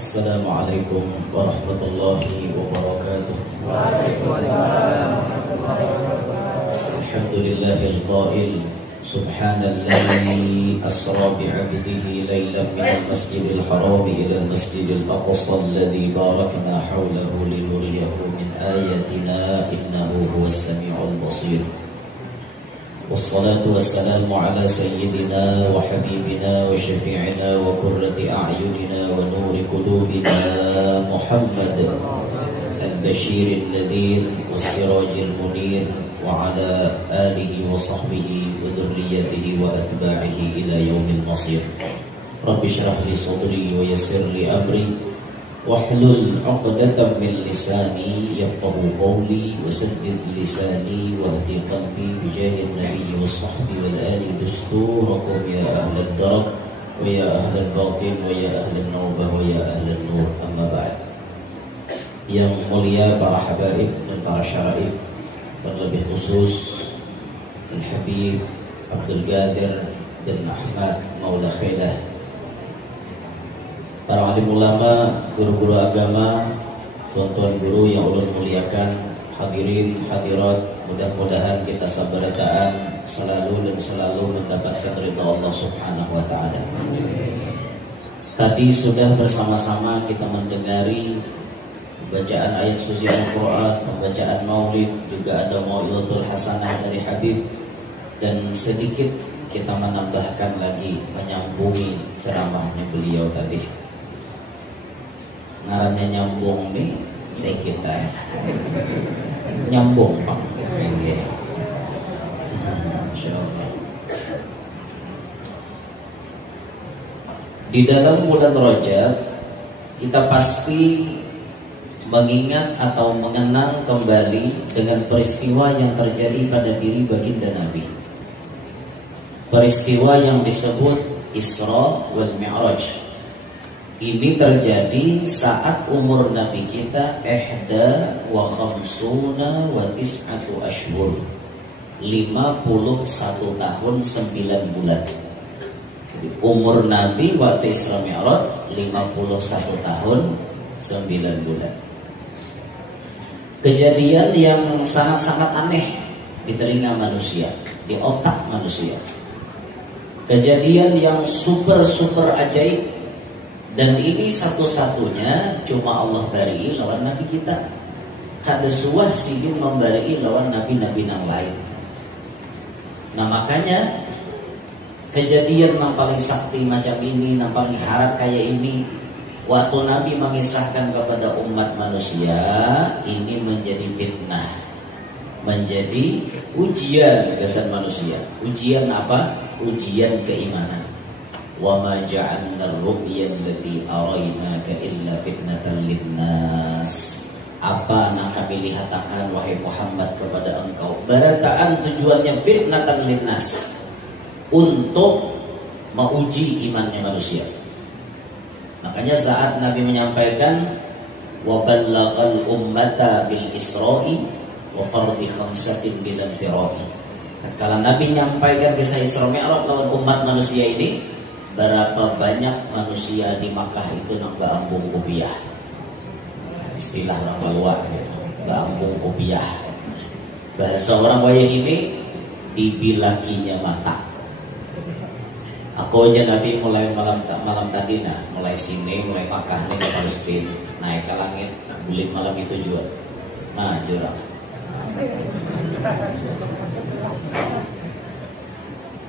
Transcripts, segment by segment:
Assalamualaikum warahmatullahi wabarakatuh. Waalaikumsalam warahmatullahi wabarakatuh. Alhamdulillahil qail subhanalladzi asra bi'abdihi laylan minal masjidil haram ila al-masjidil aqsa alladzi barakna hawlahu linuriyahu min ayatina innahu huwas samiul basir. Wassalatu wassalamu ala sayyidina wa habibina wa syafi'ina wa qurrati a'yunina wa nuri qulubina Muhammad al-bashiril nadhir was-sirajil munir wa ala alihi wa sahbihi wa dhurriyyatihi wa atba'ihi ila yaumil masir. Rabbi shrah li sadri wa yassir li amri wahlul 'uqdatam min lisani yafqahu qawli wa saddid lisani wahdi qalbi bijahil nabiyyi was sahbi wal ali dusturakum ya ahlad darak wa ya ahlal batin wa ya ahlal nawbah wa ya ahlal nur. Amma ba'd. Yang mulia para habaib dan para syaraif, terlebih khusus Al-Habib Abdul Qadir dan Ahmad Maula Khailah, para alim ulama, guru-guru agama, tuan-tuan guru yang ulun muliakan, hadirin, hadirat, mudah-mudahan kita sabarataan selalu dan selalu mendapatkan ridha Allah Subhanahu wa taala. Tadi sudah bersama-sama kita mendengari bacaan ayat suci Al-Qur'an, pembacaan maulid, juga ada mau'izatul hasanah dari Habib, dan sedikit kita menambahkan lagi menyambungi ceramahnya beliau tadi. Ngarannya nyambung nih, saya kita ya. Nyambung Pak. Insyaallah. Di dalam bulan Rajab kita pasti mengingat atau mengenang kembali dengan peristiwa yang terjadi pada diri baginda Nabi. Peristiwa yang disebut Isra wal Mi'raj. Ini terjadi saat umur Nabi kita ihda wa khamsuna wa tis'atu ashhur, 51 tahun 9 bulan. Jadi, umur Nabi waktu Isra Mi'raj 51 tahun 9 bulan. Kejadian yang sangat-sangat aneh di telinga manusia, di otak manusia. Kejadian yang super ajaib. Dan ini satu-satunya cuma Allah bari lawan Nabi kita. Kada suah sidin membari lawan Nabi-Nabi yang lain. Nah makanya kejadian yang paling sakti macam ini, yang paling harap kayak ini, waktu Nabi mengisahkan kepada umat manusia, ini menjadi fitnah, menjadi ujian kesan manusia. Ujian apa? Ujian keimanan. Wa ma ja'alna ar-ru'ya allati araynaka illa fitnatan linnas. Apa yang kami lihatkan wahai Muhammad kepada engkau, barataan tujuannya fitnatan linnas, untuk menguji imannya manusia. Makanya saat Nabi menyampaikan wa ballaghal ummata bil isra'i wa fardhi khamsatin bil imtira'i. Kalau Nabi menyampaikan kisah Isra Mi'raj lawan umat manusia ini, berapa banyak manusia di Makkah itu nak gaambung ubiah. Istilah orang Balwa gitu, gaambung ubiah. Bahasa orang wayah ini dibilakinya mata. Aku aja Nabi mulai malam tadi mulai sini, mulai Makkah nih ke Palestina, naik ke langit, bulit malam itu juga. Nah, jurang.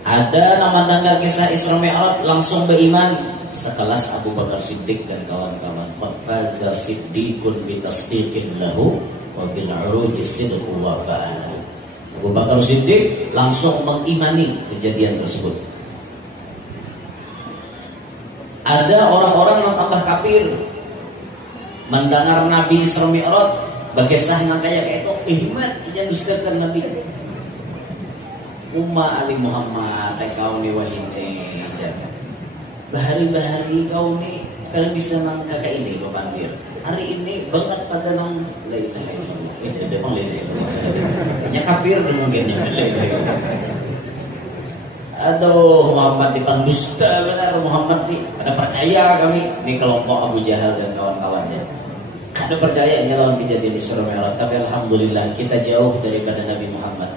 Ada nama dengar kisah Isra Mi'raj langsung beriman sekelas Abu Bakar Siddiq dan kawan-kawan. Qad faza Siddiqun bi tasdiqin lahu wa bil 'uruji sidqu wa fa'alahu. Abu Bakar Siddiq langsung mengimani kejadian tersebut. Ada orang-orang yang tambah kafir mendengar Nabi Isra Mi'raj bagesahna kayak itu ihmat yang dustakan Nabi. Umma Ali Muhammad kau ni wahine bahari-bahari kau ni kalau bisa nang kakak ini kau panggil hari ini banget pada nang lain ini memang lain nya kafir mungkin ya. Aduh, Muhammad di pendusta benar, Muhammad di ada percaya kami. Ini kelompok Abu Jahal dan kawan-kawannya. Ada percayanya lawan kejadian Isra Mi'raj, tapi alhamdulillah kita jauh daripada Nabi Muhammad.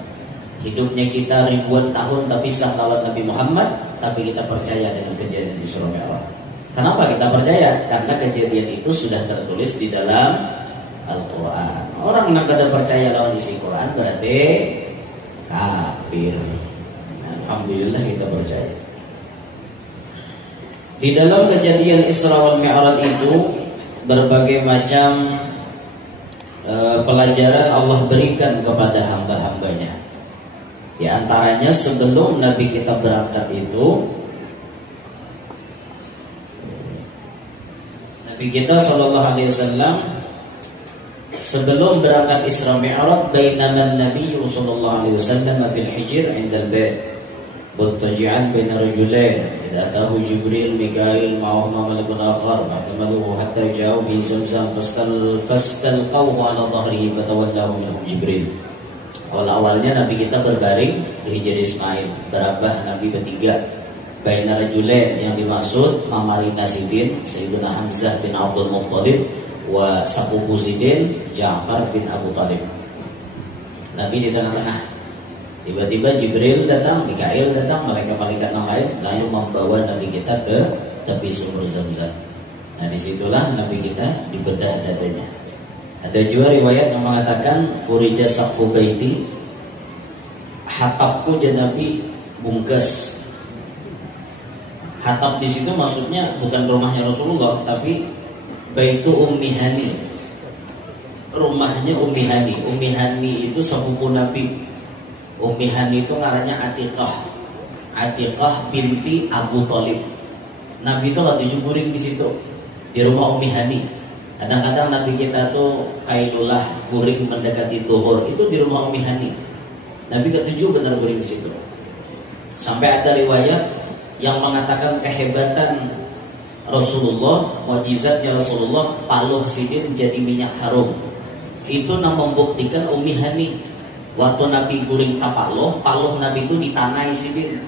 Hidupnya kita ribuan tahun tapi sang lawan Nabi Muhammad, tapi kita percaya dengan kejadian Isra Mi'raj. Kenapa kita percaya? Karena kejadian itu sudah tertulis di dalam Al-Quran. Orang yang kada percaya lawan isi Quran berarti kafir. Alhamdulillah kita percaya. Di dalam kejadian Isra wal Mi'raj itu berbagai macam pelajaran Allah berikan kepada hamba-hambanya. Di antaranya sebelum Nabi kita berangkat itu, Nabi kita SAW sebelum berangkat Isra Mi'raj, bainama Nabi sallallahu alaihi wasallam fil hijr 'inda al-bait muttaji'an baina rajulain idza atahu Jibril Mikail ma'ahuma malakun akhar fahamaluhu hatta ja'u bi Zamzam fastalqawhu 'ala dhahrihi fatawallahu minhum Jibril. Awal-awalnya Nabi kita berbaring di Hijr Ismail, berabah Nabi bertiga. Baina rajulain yang dimaksud Mamarina Sidin Sayyidina Hamzah bin Abdul Muttalib wa Sabuhu Zidin Ja'far bin Abu Talib. Nabi di tengah-tengah. Tiba-tiba Jibril datang, Mikail datang, malaikat-malaikat yang lain lalu membawa Nabi kita ke tepi sumur Zamzam. Nah disitulah Nabi kita dibedah dadanya. Ada juga riwayat yang mengatakan furija saqfu baiti, hatapku Nabi bungkas. Hatap di situ maksudnya bukan rumahnya Rasulullah, tapi Baitu Ummi Hani, rumahnya Ummi Hani. Ummi Hani itu sepupu Nabi. Ummi Hani itu ngarannya Atiqah binti Abu Thalib. Nabi itu waktu kuring di situ di rumah Ummi Hani. Kadang-kadang Nabi kita tuh kailullah kuring mendekati Tuhur itu di rumah Ummi Hani. Nabi ketujuh benar kuring di situ. Sampai ada riwayat yang mengatakan kehebatan Rasulullah, mukjizatnya Rasulullah, paluh sidin jadi minyak harum. Itu membuktikan Ummi Hani. Waktu Nabi guring kapaloh, paluh Nabi itu ditanai sidin.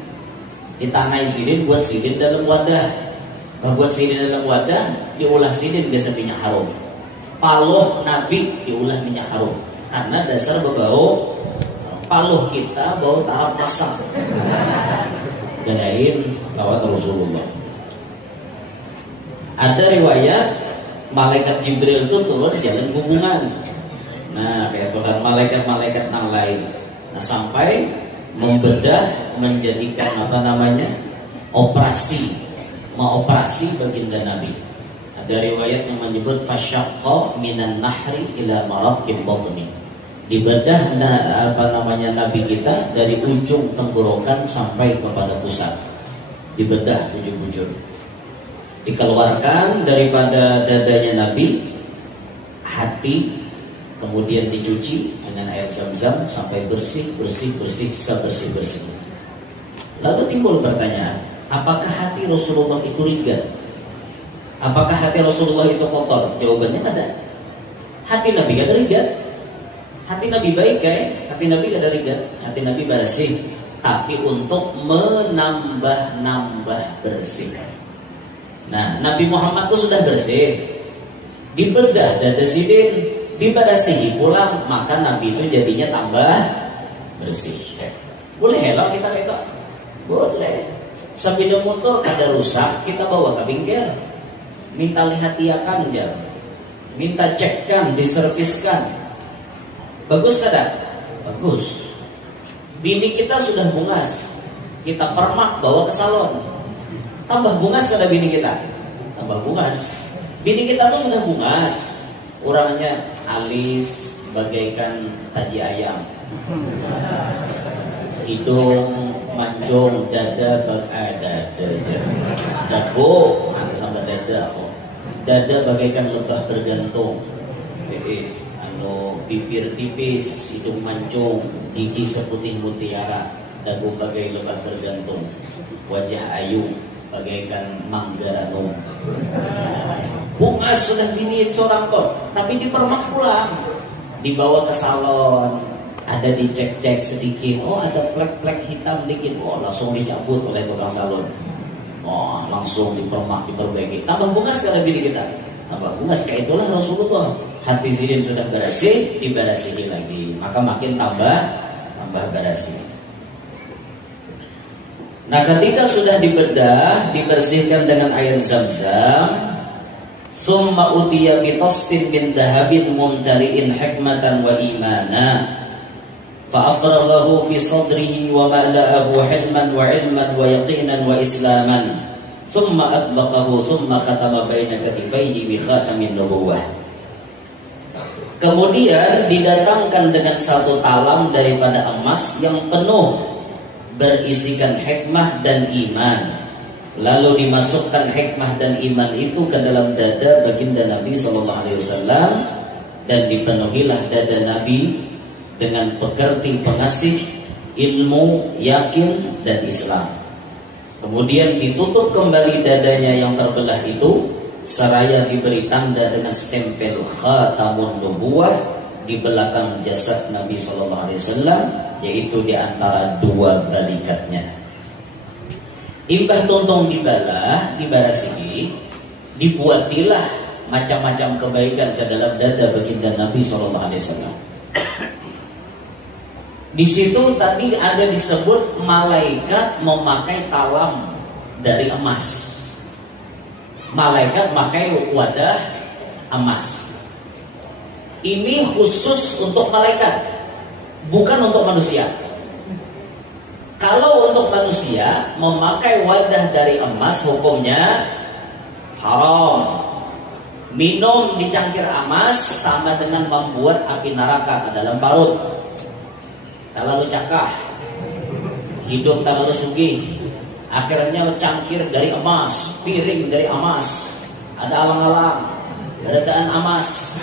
Ditanai sidin, buat sidin dalam wadah. Buat sidin dalam wadah, diolah sidin biasa minyak harum. Paluh Nabi diolah minyak harum. Karena dasar berbau, paluh kita bau tarap pasang. Ganain lawat Rasulullah. Ada riwayat malaikat Jibril itu turun di jalan hubungan. Nah, kayak Tuhan malaikat-malaikat yang lain. Nah, sampai membedah menjadikan operasi, mengoperasi baginda Nabi. Ada riwayat yang menyebut fasyaqqa minan nahri ila maraqib batni. Dibedah Nabi kita dari ujung tenggorokan sampai kepada pusat. Dibedah ujung-ujung. Dikeluarkan daripada dadanya Nabi hati, kemudian dicuci dengan air Zam-Zam sampai bersih sebersih. Lalu timbul pertanyaan, apakah hati Rasulullah itu ringan? Apakah hati Rasulullah itu kotor? Jawabannya ada. Hati Nabi ada ringan. Hati Nabi baik hati Nabi ada ringan. Hati Nabi bersih, tapi untuk menambah bersih. Nah, Nabi Muhammad itu sudah bersih, dibedah dada sidin, dibersihi pulang, maka Nabi itu jadinya tambah bersih. Boleh helak kita itu? Boleh. Sepeda motor kada rusak, kita bawa ke bengkel, minta lihat iakan jam, minta cekkan, diserviskan. Bagus kada? Bagus. Bini kita sudah bungas, kita permak bawa ke salon. Tambah bungas kada bini kita? Tambah bungas. Bini kita tuh sudah bungas, orangnya alis bagaikan taji ayam, hidung mancung, dada sama dada bagaikan lebah bergantung, bibir tipis, hidung mancung, gigi seputih mutiara, dagu bagai lebah bergantung, wajah ayu bagaikan manggaranum. Bungas sudah bini seorang kok, tapi dipermak pulang, dibawa ke salon, Ada dicek-cek sedikit, oh ada plek-plek hitam dikit, oh langsung dicabut oleh tukang salon. Oh langsung diperbaiki. Tambah bungas karena diri kita. Tambah bungas, kayak itulah Rasulullah. Hati sidin sudah bersih, diberasihi lagi. Maka makin tambah berasi. Nah ketika sudah dibedah, dibersihkan dengan air zam-zam, summa utiya bitostin min dahabin mumtari'in hikmatan wa imana, fa'afraghahu fi sadrihi wa mala'ahu hilman wa ilman wa yaqinan wa islaman, summa atbaqahu summa khatama baina katifaihi bi khatamin nubuwah. Kemudian didatangkan dengan satu talam daripada emas yang penuh berisikan hikmah dan iman. Lalu dimasukkan hikmah dan iman itu ke dalam dada baginda Nabi SAW, dan dipenuhilah dada Nabi dengan pekerti pengasih ilmu, yakin dan Islam. Kemudian ditutup kembali dadanya yang terbelah itu, seraya diberi tanda dengan stempel khatamun nubuwah di belakang jasad Nabi SAW, yaitu di antara dua balikatnya. Imbah tuntung dibalah, dibarasihi, dibuatilah macam-macam kebaikan ke dalam dada baginda Nabi SAW. Di situ tadi ada disebut malaikat memakai talam dari emas. Malaikat memakai wadah emas. Ini khusus untuk malaikat, bukan untuk manusia. Kalau untuk manusia memakai wadah dari emas hukumnya haram. Minum di cangkir emas sama dengan membuat api neraka ke dalam parut. Terlalu cakah, hidup terlalu sugih, akhirnya cangkir dari emas, piring dari emas, ada alang-alang, dadaan emas,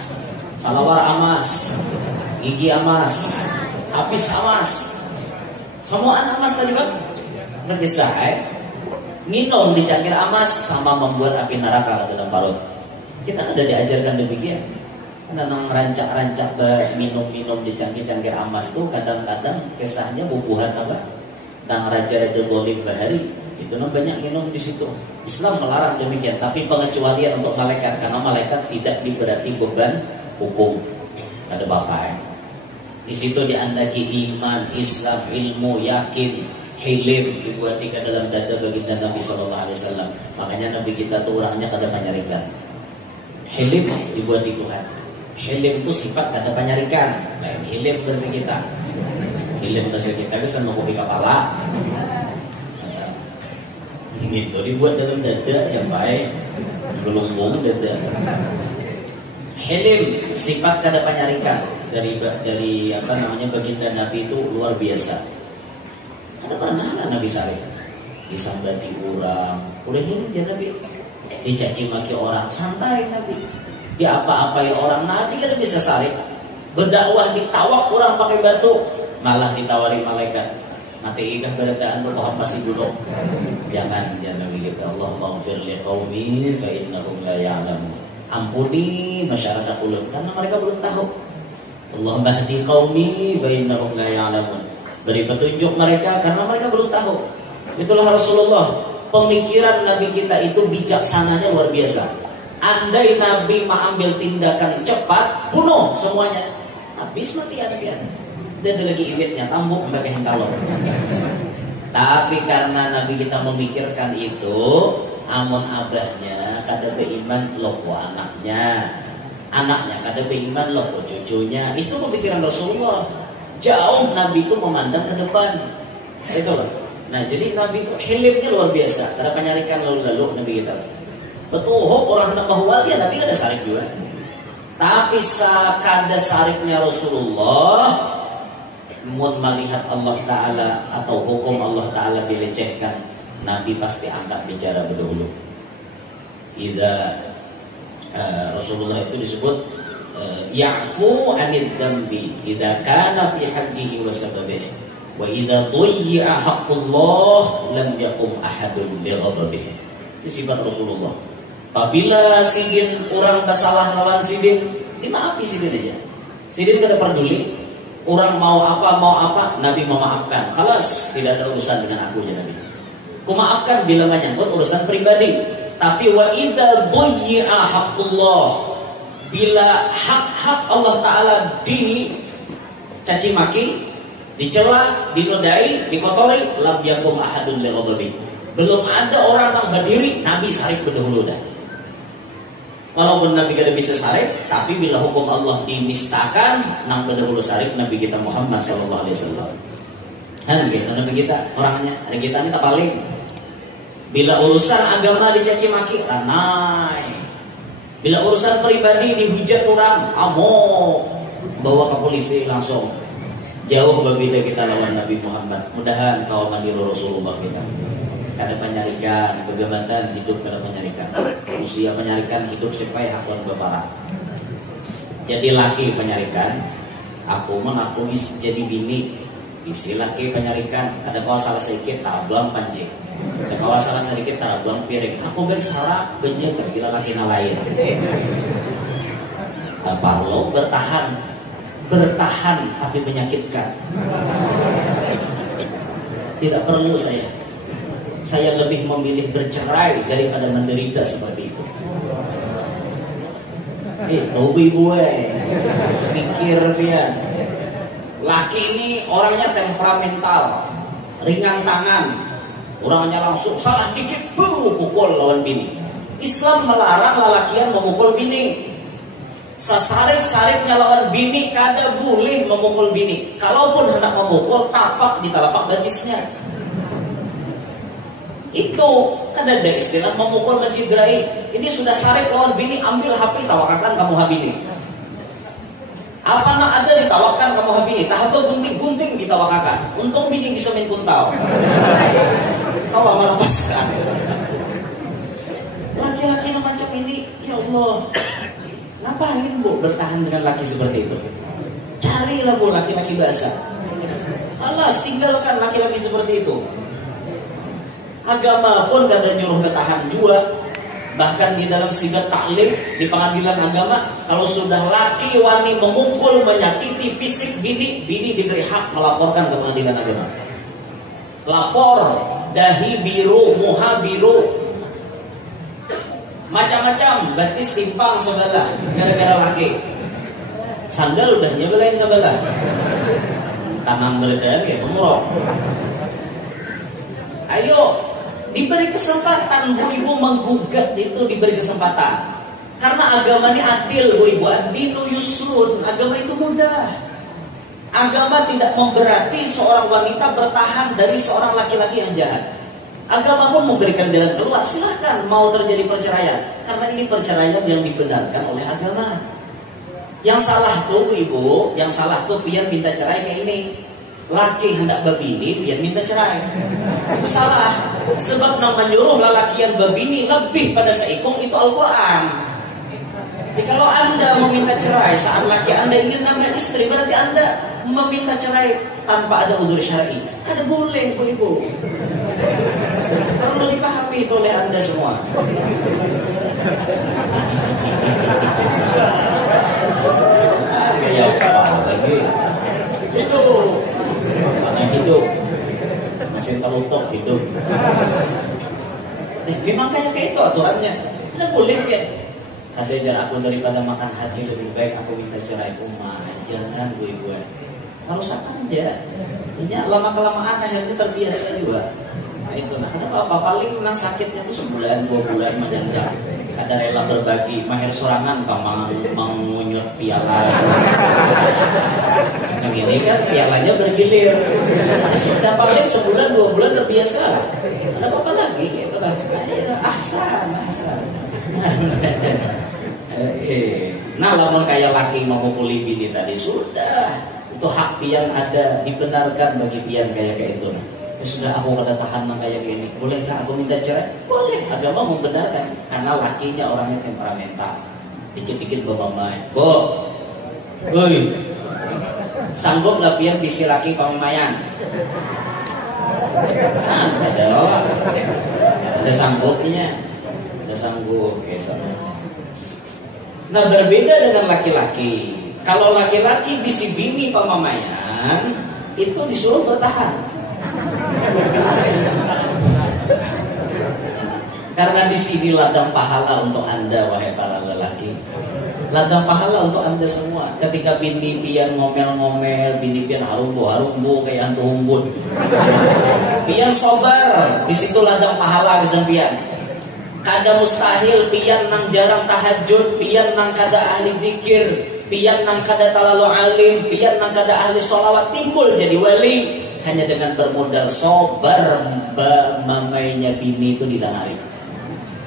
salawar emas, gigi emas, habis emas, semua emas tadi kan, nggak bisa minum di cangkir emas sama membuat api neraka ke dalam parut. Kita ada diajarkan demikian. Karena rancak-rancak minum-minum di cangkir-cangkir emas tuh kadang-kadang kisahnya bubuhan apa? Tang Raja Dolim Bahari itu banyak minum di situ. Islam melarang demikian, tapi pengecualian untuk malaikat, karena malaikat tidak diberati beban hukum. Ada bapak di situ diandaki iman, Islam, ilmu, yakin, hilim dibuati ke dalam dada baginda Nabi SAW. Makanya Nabi kita tuh orangnya kada panyarikan. Hilim dibuati Tuhan. Hilim itu sifat kada panyarikan. Lain hilim bahasa kita. Hilim bahasa kita bisa mengupi kepala. Gitu dibuat dalam dada yang baik, gelombang dada. Hilim sifat kada panyarikan dari apa namanya baginda Nabi itu luar biasa. Ada pernah Nabi Sarif disambati orang, udah hilim dia Nabi, dicaci maki orang, santai Nabi. Dia apa-apai orang, Nabi kan bisa sarif. Berdakwah ditawak orang pakai batu, malah ditawari malaikat. Nanti ikah berataan berpohon masih belum. Jangan Nabi kita, Allahumma ighfir li qaumi fa innahum la ya'lamun. Ampuni masyarakat ulun karena mereka belum tahu. Allahumma hdi qaumi fa innahum la ya'lamun. Beri petunjuk mereka karena mereka belum tahu. Itulah Rasulullah. Pemikiran Nabi kita itu bijaksananya luar biasa. Andai Nabi mengambil tindakan cepat, bunuh semuanya, habis mati ya Nabi. Dan ada lagi iwitnya, tambuk pakai hentalon. Tapi karena Nabi kita memikirkan itu, amun abahnya kada beiman loko anaknya kada beiman loko cucunya. Itu pemikiran Rasulullah. Jauh Nabi itu memandang ke depan. Itu loh. Nah jadi Nabi itu hilimnya luar biasa. Kada penyarikan lalu-lalu Nabi kita. Betul, orang nak bahwa ya Nabi kada sarif juga. Tapi sakada sarifnya Rasulullah, mun melihat Allah Ta'ala atau hukum Allah Ta'ala dilecehkan, Nabi pasti angkat bicara berdahulu. Idza Rasulullah itu disebut ya'fu 'anil dzambi idza kana fi haqqihi wa sababihi wa idza dhayya haqqullah lam yaqum ahadun bi ghadabihi. Ini sifat Rasulullah. Apabila sidin orang bersalah lawan sidin, dimaafi sidin aja. Sidin kada peduli. Orang mau apa, Nabi memaafkan. Khalas, tidak ada urusan dengan aku ya Nabi. Ku maafkan bila menyangkut urusan pribadi. Tapi wa idza dhayya haqqullah, bila hak-hak Allah Ta'ala dicaci maki, dicela, dinodai, dikotori, lam yakum ahadun li ghadabi. Belum ada orang yang berdiri, Nabi sarif berdahulu dah. Walaupun Nabi kada bisa sarif, tapi bila hukum Allah dinistakan, nang berdahulu sarif Nabi kita Muhammad sallallahu alaihi wasallam. Kan gitu Nabi kita, orangnya, ada kita ini tak paling. Bila urusan agama dicaci maki, ranai. Bila urusan pribadi dihujat orang, amok, bawa ke polisi langsung. Jauh berbeda kita lawan Nabi Muhammad. Mudahan kau meniru Rasulullah kita. Kada penyarikan, kegabatan hidup kada penyarikan. Usia penyarikan hidup supaya hakon beparah. Jadi laki penyarikan, aku bisa jadi bini. Isi laki penyarikan, kada kau salah sedikit tabang pancing. Kada kau salah sedikit tabang piring. Aku salah banyak kira laki lain. Parlo bertahan tapi menyakitkan. Tidak perlu saya lebih memilih bercerai daripada menderita seperti itu. Itu ibu pikir dia. Laki ini orangnya temperamental, ringan tangan, orangnya langsung salah dikit pukul lawan bini. Islam melarang lelakian memukul bini. Sasarik-sariknya lawan bini kada boleh memukul bini. Kalaupun hendak memukul, tapak di telapak betisnya. Itu kan ada istilah memukul mencederai. Ini sudah sarik lawan bini, ambil HP tawakan kamu habini. Apa nak ada ditawakan kamu habini? Tahap gunting-gunting ditawakakan. Untung bini bisa main kuntau. Kau amal pasrah. Laki-laki yang macam ini, ya Allah. Ngapain bu bertahan dengan laki seperti itu? Carilah bu laki-laki biasa. Alas, tinggalkan laki-laki seperti itu. Agama pun kada nyuruh bertahan juga. Bahkan di dalam sigat taklim di pengadilan agama, kalau sudah laki wani memukul, menyakiti fisik bini diberi hak melaporkan ke pengadilan agama. Lapor, dahi biru, muha biru, macam-macam, betis timpang sebelah gara-gara laki. Sandal udah nyebelain sebelah. Tangan beredar ya pemurok. Ayo, diberi kesempatan bu ibu menggugat itu, diberi kesempatan. Karena agama ini adil bu ibu, adinu yusrun, agama itu mudah. Agama tidak memberati seorang wanita bertahan dari seorang laki-laki yang jahat. Agama pun memberikan jalan keluar, silahkan mau terjadi perceraian. Karena ini perceraian yang dibenarkan oleh agama. Yang salah tuh ibu, yang salah tuh pian minta cerai kayak ini. Laki hendak babini, pian minta cerai. Itu salah. Sebab yang menyuruh lelaki yang babini lebih pada seikung itu Al-Quran. Jadi kalau anda meminta cerai saat laki anda ingin nambah istri, berarti anda meminta cerai tanpa ada udzur syar'i. Kada boleh bu ibu. Perlu dipahami itu oleh anda semua. Ya lagi hidup masih terlutuk hidup. Memang kayak itu aturannya. Tidak boleh ya. Ada jalan aku daripada makan hati lebih baik aku minta cerai. Jangan gue harus akan aja. Ini lama kelamaan akhirnya terbiasa juga. Nah itu kenapa paling memang sakitnya tuh sebulan 2 bulan menjanda. Ada rela berbagi mahir sorangan mengunyut piala. Yang ini kan pialanya bergilir. Nah, sudah paling sebulan 2 bulan terbiasa lah. Ada apa lagi? Itu lah. Ahsan. Nah, lamun kayak laki memukuli bini tadi sudah. Itu hak pian ada, dibenarkan bagi pian kayak itu. Ya sudah aku kada tahan kayak gini. Bolehkah aku minta cerai? Boleh. Agama membenarkan karena lakinya orangnya temperamental. Dikit-dikit bawa-bawa. Woi. Sanggup lah pian bisi laki pamamayan. Nah, ada sanggupnya. Ada sanggup gitu. Nah, berbeda dengan laki-laki. Kalau laki-laki bisi bini pamamayan, bertahan, itu disuruh bertahan. Karena di sini ladang pahala untuk Anda, wahai para lelaki. Ladang pahala untuk Anda semua. Ketika bini pian ngomel-ngomel, bini pian harumbu kayak hantu umbut. Pian sobar, di situ ladang pahala kesampian. Kada mustahil pian nang jarang tahajud, pian nang kada ahli zikir, pian nang kada talalu alim, pian nang kada ahli sholawat timbul jadi wali hanya dengan bermodal sobar. Mamainya bini itu didangari.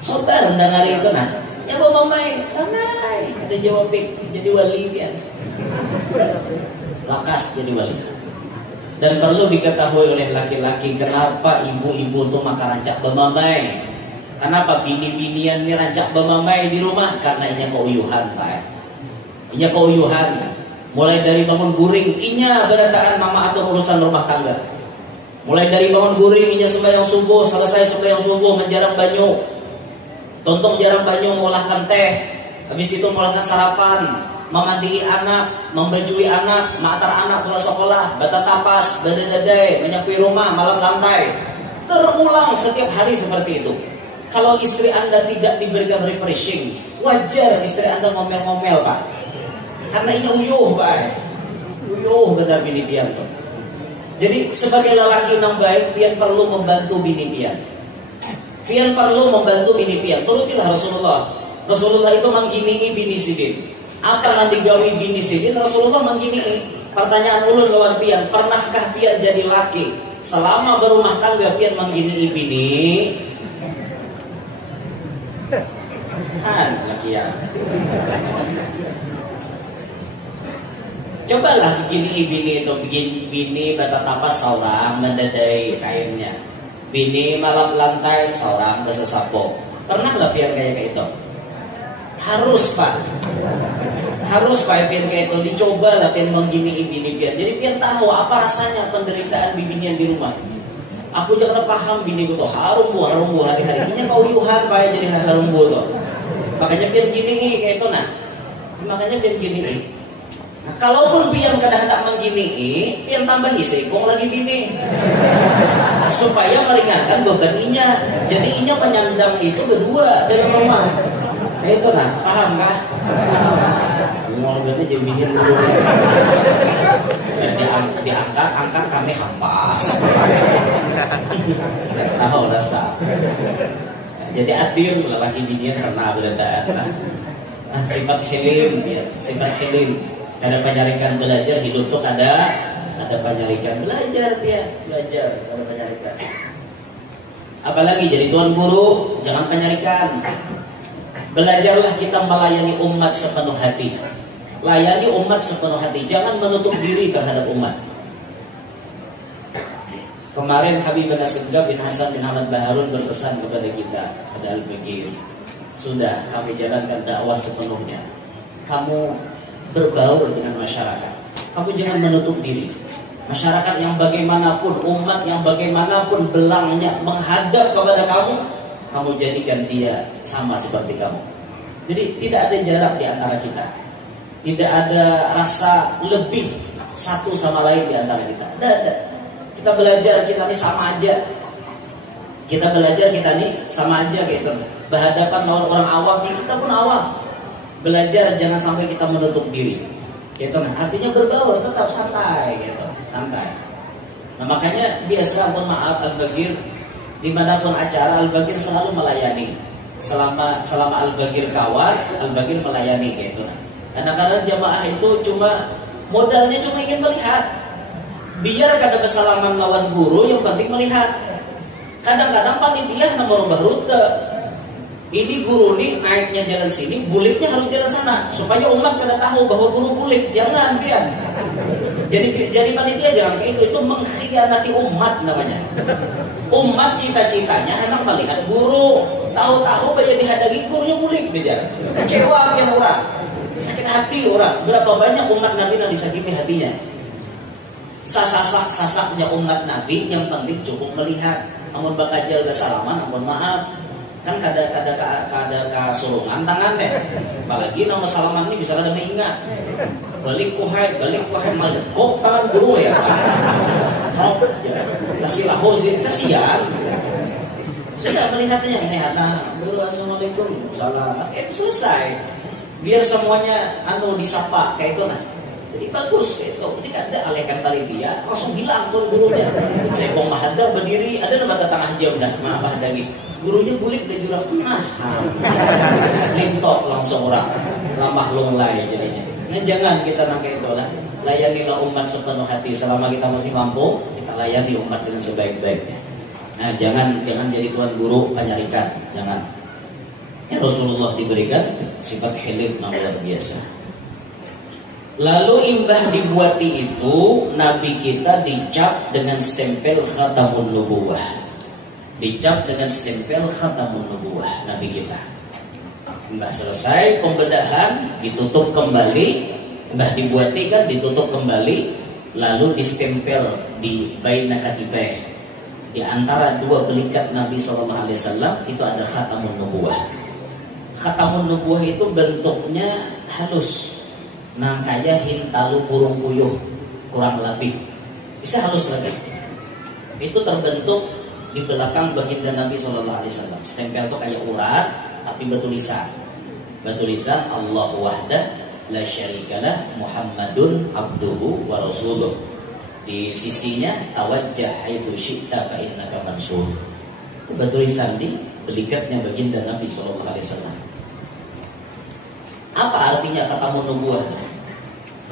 Sobar mendangari itu nah. Ya bawa mamai, ramai. Ada jawab jadi wali pian. Lakas jadi wali. Dan perlu diketahui oleh laki-laki kenapa ibu-ibu tuh makan rancak bemamai. Kenapa bini-binian ini rancak bemamai di rumah? Karena inya keuyuhan, Pak. Inya keuyuhan. Mulai dari bangun guring, inya berantakan mama atau urusan rumah tangga. Mulai dari bangun guring, inya sembahyang subuh, selesai sembahyang subuh menjarang banyu. Tontok jarang banyu mengolahkan teh. Habis itu mengolahkan sarapan, memandiri anak, membajui anak, mengantar anak ke sekolah, bata tapas, badai-badai, menyapu rumah, malam lantai. Terulang setiap hari seperti itu. Kalau istri Anda tidak diberikan refreshing, wajar istri Anda ngomel-ngomel, Pak. Karena ini uyuh, Pak. Uyuh benar bini pian tuh. Jadi sebagai lelaki yang baik, pian perlu membantu bini pian. Pian perlu membantu bini pian. Turutilah Rasulullah. Rasulullah itu menggini bini sidin. Apa yang digawi bini sidin? Rasulullah menggini. Pertanyaan ulun lawan pian, pernahkah pian jadi laki selama berumah tangga pian menggini bini? Kan laki ya. Cobalah begini bini itu, bikin bini bata tapas seorang mendadai kainnya. Bini malam lantai seorang bersesapo. Pernah nggak pian kayak itu? Harus, Pak. Harus Pak pian kayak itu. Dicoba lah pian menggini bini pian. Jadi pian tahu apa rasanya penderitaan binian di rumah. Aku jangan paham bini gue tuh harumbu hari-hari. Ini keuyuhan Pak jadi harumbu tuh. Makanya pian gini kayak itu nah. Makanya pian gini. Nah, kalaupun pian kadang hendak menggini, pian tambah isekong lagi bini. Supaya meringankan beban inya. Jadi inya menyandang itu berdua dalam rumah. Nah, itu nah, paham kah? Ngomongnya jadi mikir dulu. Diangkat kami hampas. Tahu rasa. Jadi adil lelaki binian pernah berdaan. Nah, sifat hilim, ya, sifat hilim. Ada penyarikan belajar hidup tuh ada penyarikan belajar dia belajar ada penyarikan. Apalagi jadi tuan guru jangan penyarikan. Belajarlah kita melayani umat sepenuh hati. Layani umat sepenuh hati. Jangan menutup diri terhadap umat. Kemarin Habib bin Asegaf bin Hasan bin Ahmad Baharun berpesan kepada kita pada Al-Bagir. Sudah kami jalankan dakwah sepenuhnya. Kamu berbaur dengan masyarakat. Kamu jangan menutup diri. Masyarakat yang bagaimanapun, umat yang bagaimanapun belangnya menghadap kepada kamu, kamu jadikan dia sama seperti kamu. Jadi tidak ada jarak di antara kita. Tidak ada rasa lebih satu sama lain di antara kita. Tidak ada. Kita belajar kita ini sama aja. Kita belajar kita ini sama aja gitu. Berhadapan lawan orang awam, kita pun awam. Belajar jangan sampai kita menutup diri. Gitu nah, artinya berbaur tetap santai gitu, santai. Nah, makanya biasa pun maaf Al-Bagir dimanapun acara Al-Bagir selalu melayani. Selama Al-Bagir kawan, Al-Bagir melayani gitu nah. Kadang-kadang jamaah itu cuma modalnya cuma ingin melihat. Biar kada kesalaman lawan guru, yang penting melihat. Kadang-kadang panitia nomor merubah rute. Ini guru nih naiknya jalan sini, bulitnya harus jalan sana supaya umat kada tahu bahwa guru bulit. Jangan pian. Jadi panitia jangan kayak itu mengkhianati umat namanya. Umat cita-citanya hendak melihat guru, tahu-tahu banyak dihadangi gurunya bulit bejar. Kecewa pian orang. Sakit hati orang. Berapa banyak umat Nabi yang disakiti hatinya. Sasak-sasaknya umat Nabi yang penting cukup melihat. Amun bakajal kesalaman, ampun maaf. Kan kada kasurungan tangan deh. Apalagi nama salaman ini bisa kada mengingat. balik kuhai, magok tangan guru ya. Kasih lahozin, kasihan. Sudah melihatnya ini anak guru assalamualaikum, salam. Itu selesai. Biar semuanya disapa kayak itu nah. Jadi bagus itu. Jadi ada alihkan tali dia, langsung bilang tuh gurunya. Saya mau mahadam berdiri, ada nama tengah jam dah, maaf lagi. Gurunya bulik dan jurang lintok langsung orang lamah lunglai jadinya. Nah jangan kita nangka itu lah. Layanilah umat sepenuh hati selama kita masih mampu, kita layani umat dengan sebaik-baiknya. Nah jangan jadi tuan guru penyarikan, jangan. Ya Rasulullah diberikan sifat hilim yang luar biasa. Lalu imbah dibuati itu Nabi kita dicap dengan stempel khatamun nubuwah. Dicap dengan stempel khatamun nubuwah Nabi kita. Imbah selesai pembedahan, ditutup kembali. Imbah dibuati kan ditutup kembali, lalu distempel di baina katifah. Di antara dua belikat Nabi SAW itu ada khatamun nubuwah. Khatamun nubuwah itu bentuknya halus, nangkaya hintalu burung puyuh kurang lebih, bisa halus lagi. Itu terbentuk di belakang baginda Nabi SAW. Stempel itu kayak urat tapi bertulisan Allah wahdah la syarikalah Muhammadun abduhu wa rasuluh. Di sisinya tawajjah haitsu syi'ta fa innaka mansur. Itu bertulisan di belikatnya baginda Nabi SAW. Apa artinya khatamun nubuwah?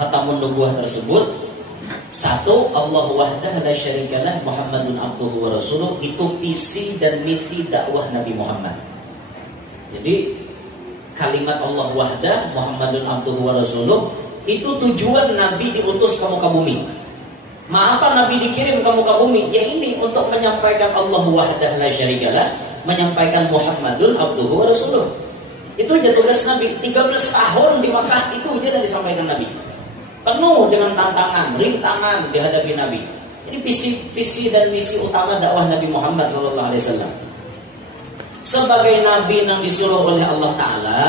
Khatamun nubuwah tersebut, satu, Allah wahdah la syarikalah Muhammadun abduhu wa rasuluh, itu visi dan misi dakwah Nabi Muhammad. Jadi kalimat Allah wahdah Muhammadun abduhu wa rasuluh itu tujuan Nabi diutus ke muka bumi. Apa Nabi dikirim ke muka bumi? Ya ini untuk menyampaikan Allah wahdah la syarikalah, menyampaikan Muhammadun abduhu wa rasuluh. Itu aja tugas Nabi. 13 tahun di Makkah itu aja yang disampaikan Nabi. Penuh dengan tantangan, rintangan dihadapi Nabi. Ini visi dan misi utama dakwah Nabi Muhammad SAW. Sebagai Nabi yang disuruh oleh Allah Ta'ala,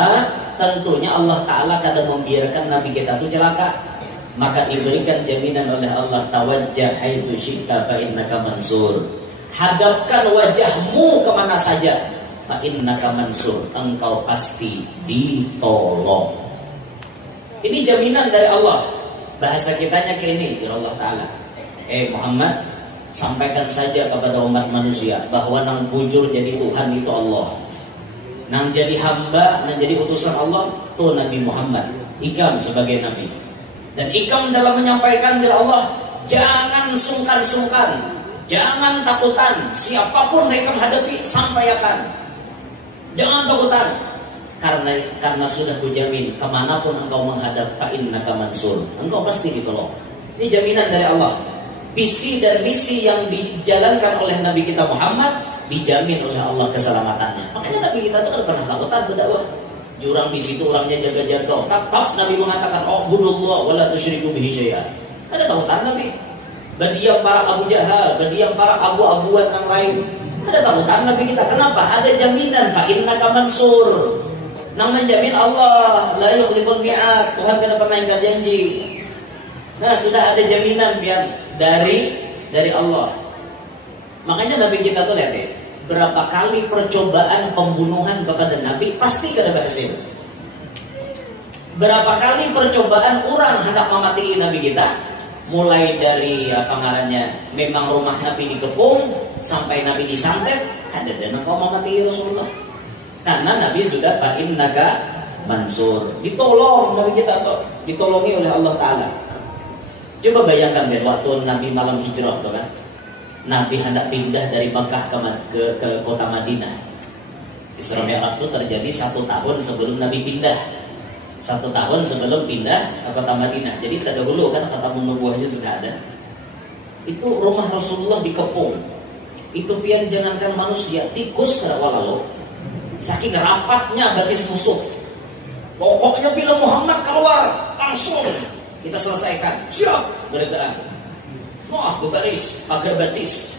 tentunya Allah Ta'ala kadang membiarkan Nabi kita itu celaka. Maka diberikan jaminan oleh Allah, tawajjah haitsu syi'ta fa innaka mansur. Hadapkan wajahmu kemana saja, fa innaka mansur, engkau pasti ditolong. Ini jaminan dari Allah. Bahasa kitanya kayak ini, ya Allah Ta'ala. Muhammad, sampaikan saja kepada umat manusia bahwa nang bujur jadi Tuhan itu Allah. Nang jadi hamba, nang jadi utusan Allah itu Nabi Muhammad. Ikam sebagai Nabi. Dan ikam dalam menyampaikan dari Allah, jangan sungkan-sungkan, jangan takutan. Siapapun yang ikam hadapi, sampaikan. Jangan takutan. Karena sudah kujamin, kemanapun engkau menghadap, fa innaka mansur, engkau pasti ditolong. Ini jaminan dari Allah. Visi dan misi yang dijalankan oleh Nabi kita Muhammad dijamin oleh Allah keselamatannya. Makanya Nabi kita itu kan pernah takutan berdakwah. Jurang di situ orangnya jaga-jaga. Tak Nabi mengatakan, "Ubudullah wa la tusyriku bihi syai'an." Ada takutan Nabi. Badiam para Abu Jahal, badiam para abu-abuan yang lain. Ada takutan Nabi kita. Kenapa? Ada jaminan, fa innaka mansur. Nang menjamin Allah, la yukhliful mi'ad. Tuhan tidak pernah ingkar janji. Nah, sudah ada jaminan biar dari Allah. Makanya Nabi kita tuh lihat ya, berapa kali percobaan pembunuhan kepada Nabi pasti kada berhasil. Berapa kali percobaan orang hendak memati Nabi kita, mulai dari pengarangnya memang rumah Nabi dikepung sampai Nabi disantet, kada ada kau memati Rasulullah. Karena Nabi sudah fa innaka mansur, ditolong Nabi kita tuh, ditolongi oleh Allah Ta'ala. Coba bayangkan deh waktu Nabi malam hijrah tuh kan, Nabi hendak pindah dari Makkah ke kota Madinah. Isra Mi'raj itu terjadi 1 tahun sebelum Nabi pindah. 1 tahun sebelum pindah ke kota Madinah. Jadi terdahulu kan khatamun nubuwahnya sudah ada. Itu rumah Rasulullah dikepung. Itu pian jangankan manusia, tikus walau. Saking rapatnya batis musuh. Pokoknya bila Muhammad keluar, langsung kita selesaikan. Siap, beritaan. Wah, berbaris, pagar batis.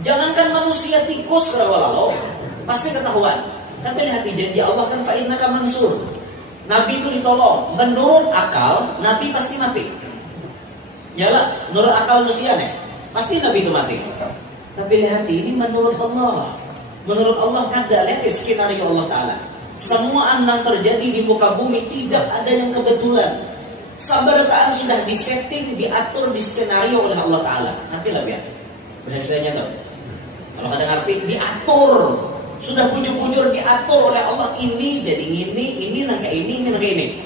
Jangankan manusia, tikus walau pasti ketahuan. Tapi lihat di janji Allah kan fa innaka mansur. Nabi itu ditolong. Menurut akal, Nabi pasti mati. Yalah, menurut akal manusia nih, pasti Nabi itu mati. Tapi lihat ini menurut Allah. Menurut Allah kada, lihat skenario Allah Ta'ala. Semua yang terjadi di muka bumi tidak ada yang kebetulan. Sabartaan sudah disetting, diatur, di skenario oleh Allah Ta'ala. Nanti lah biar bahasanya tuh. Kalau kata ngerti, diatur. Sudah bujur-bujur diatur oleh Allah. Ini jadi ini nangka ini nangka ini.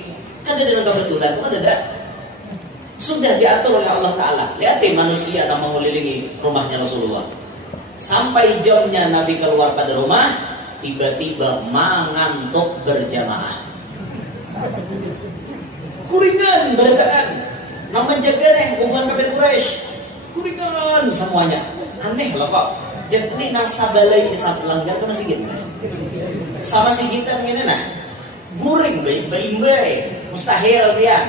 Kan ada nangka kebetulan, kan ada. Sudah diatur oleh Allah Ta'ala. Lihat manusia yang mengelilingi rumahnya Rasulullah. Sampai jamnya Nabi keluar pada rumah, tiba-tiba mengantuk berjamaah. Kuringan berdaan. Yang menjaga nih hubungan kafir Quraisy. Kuringan semuanya. Aneh loh kok. Jadi nasabalai kisah pelanggar itu masih gitu. Sama si kita gini nah. Guring baik-baik. Mustahil dia.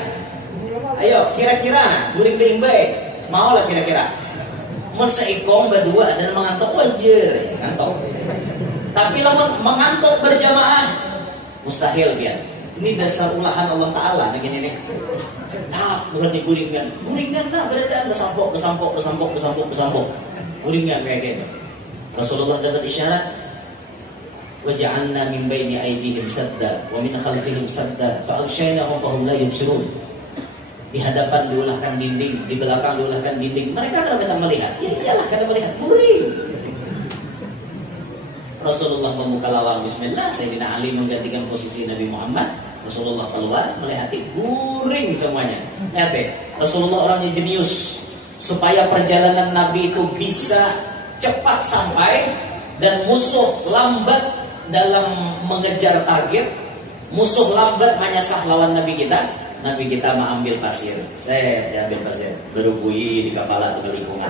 Ayo kira-kira nah, guring baik-baik. Mau lah kira-kira. Mun seikong berdua dan mengantuk wajar, ngantuk. Tapi lamun mengantuk berjamaah mustahil dia. Ini dasar ulahan Allah Ta'ala begini nih. Tak bukan diguringan. Guringan lah beradaan bersampok. Guringan kayak gitu. Rasulullah dapat isyarat. Waja'alna min baini aydihim sadda wa min khalfihim sadda fa aghshaynahum fa hum la yubsirun. Di hadapan diulahkan dinding, di belakang diulahkan dinding. Mereka ada macam melihat. Iyalah kada melihat. Guring. Rasulullah membuka lawang bismillah. Sayyidina Ali menggantikan posisi Nabi Muhammad. Rasulullah keluar melihati guring semuanya. Lihat deh, Rasulullah orangnya jenius. Supaya perjalanan Nabi itu bisa cepat sampai dan musuh lambat dalam mengejar target. Musuh lambat menyasar lawan Nabi kita. Nabi kita mau ambil pasir. Saya ambil pasir. Berubui di kepala atau lingkungan.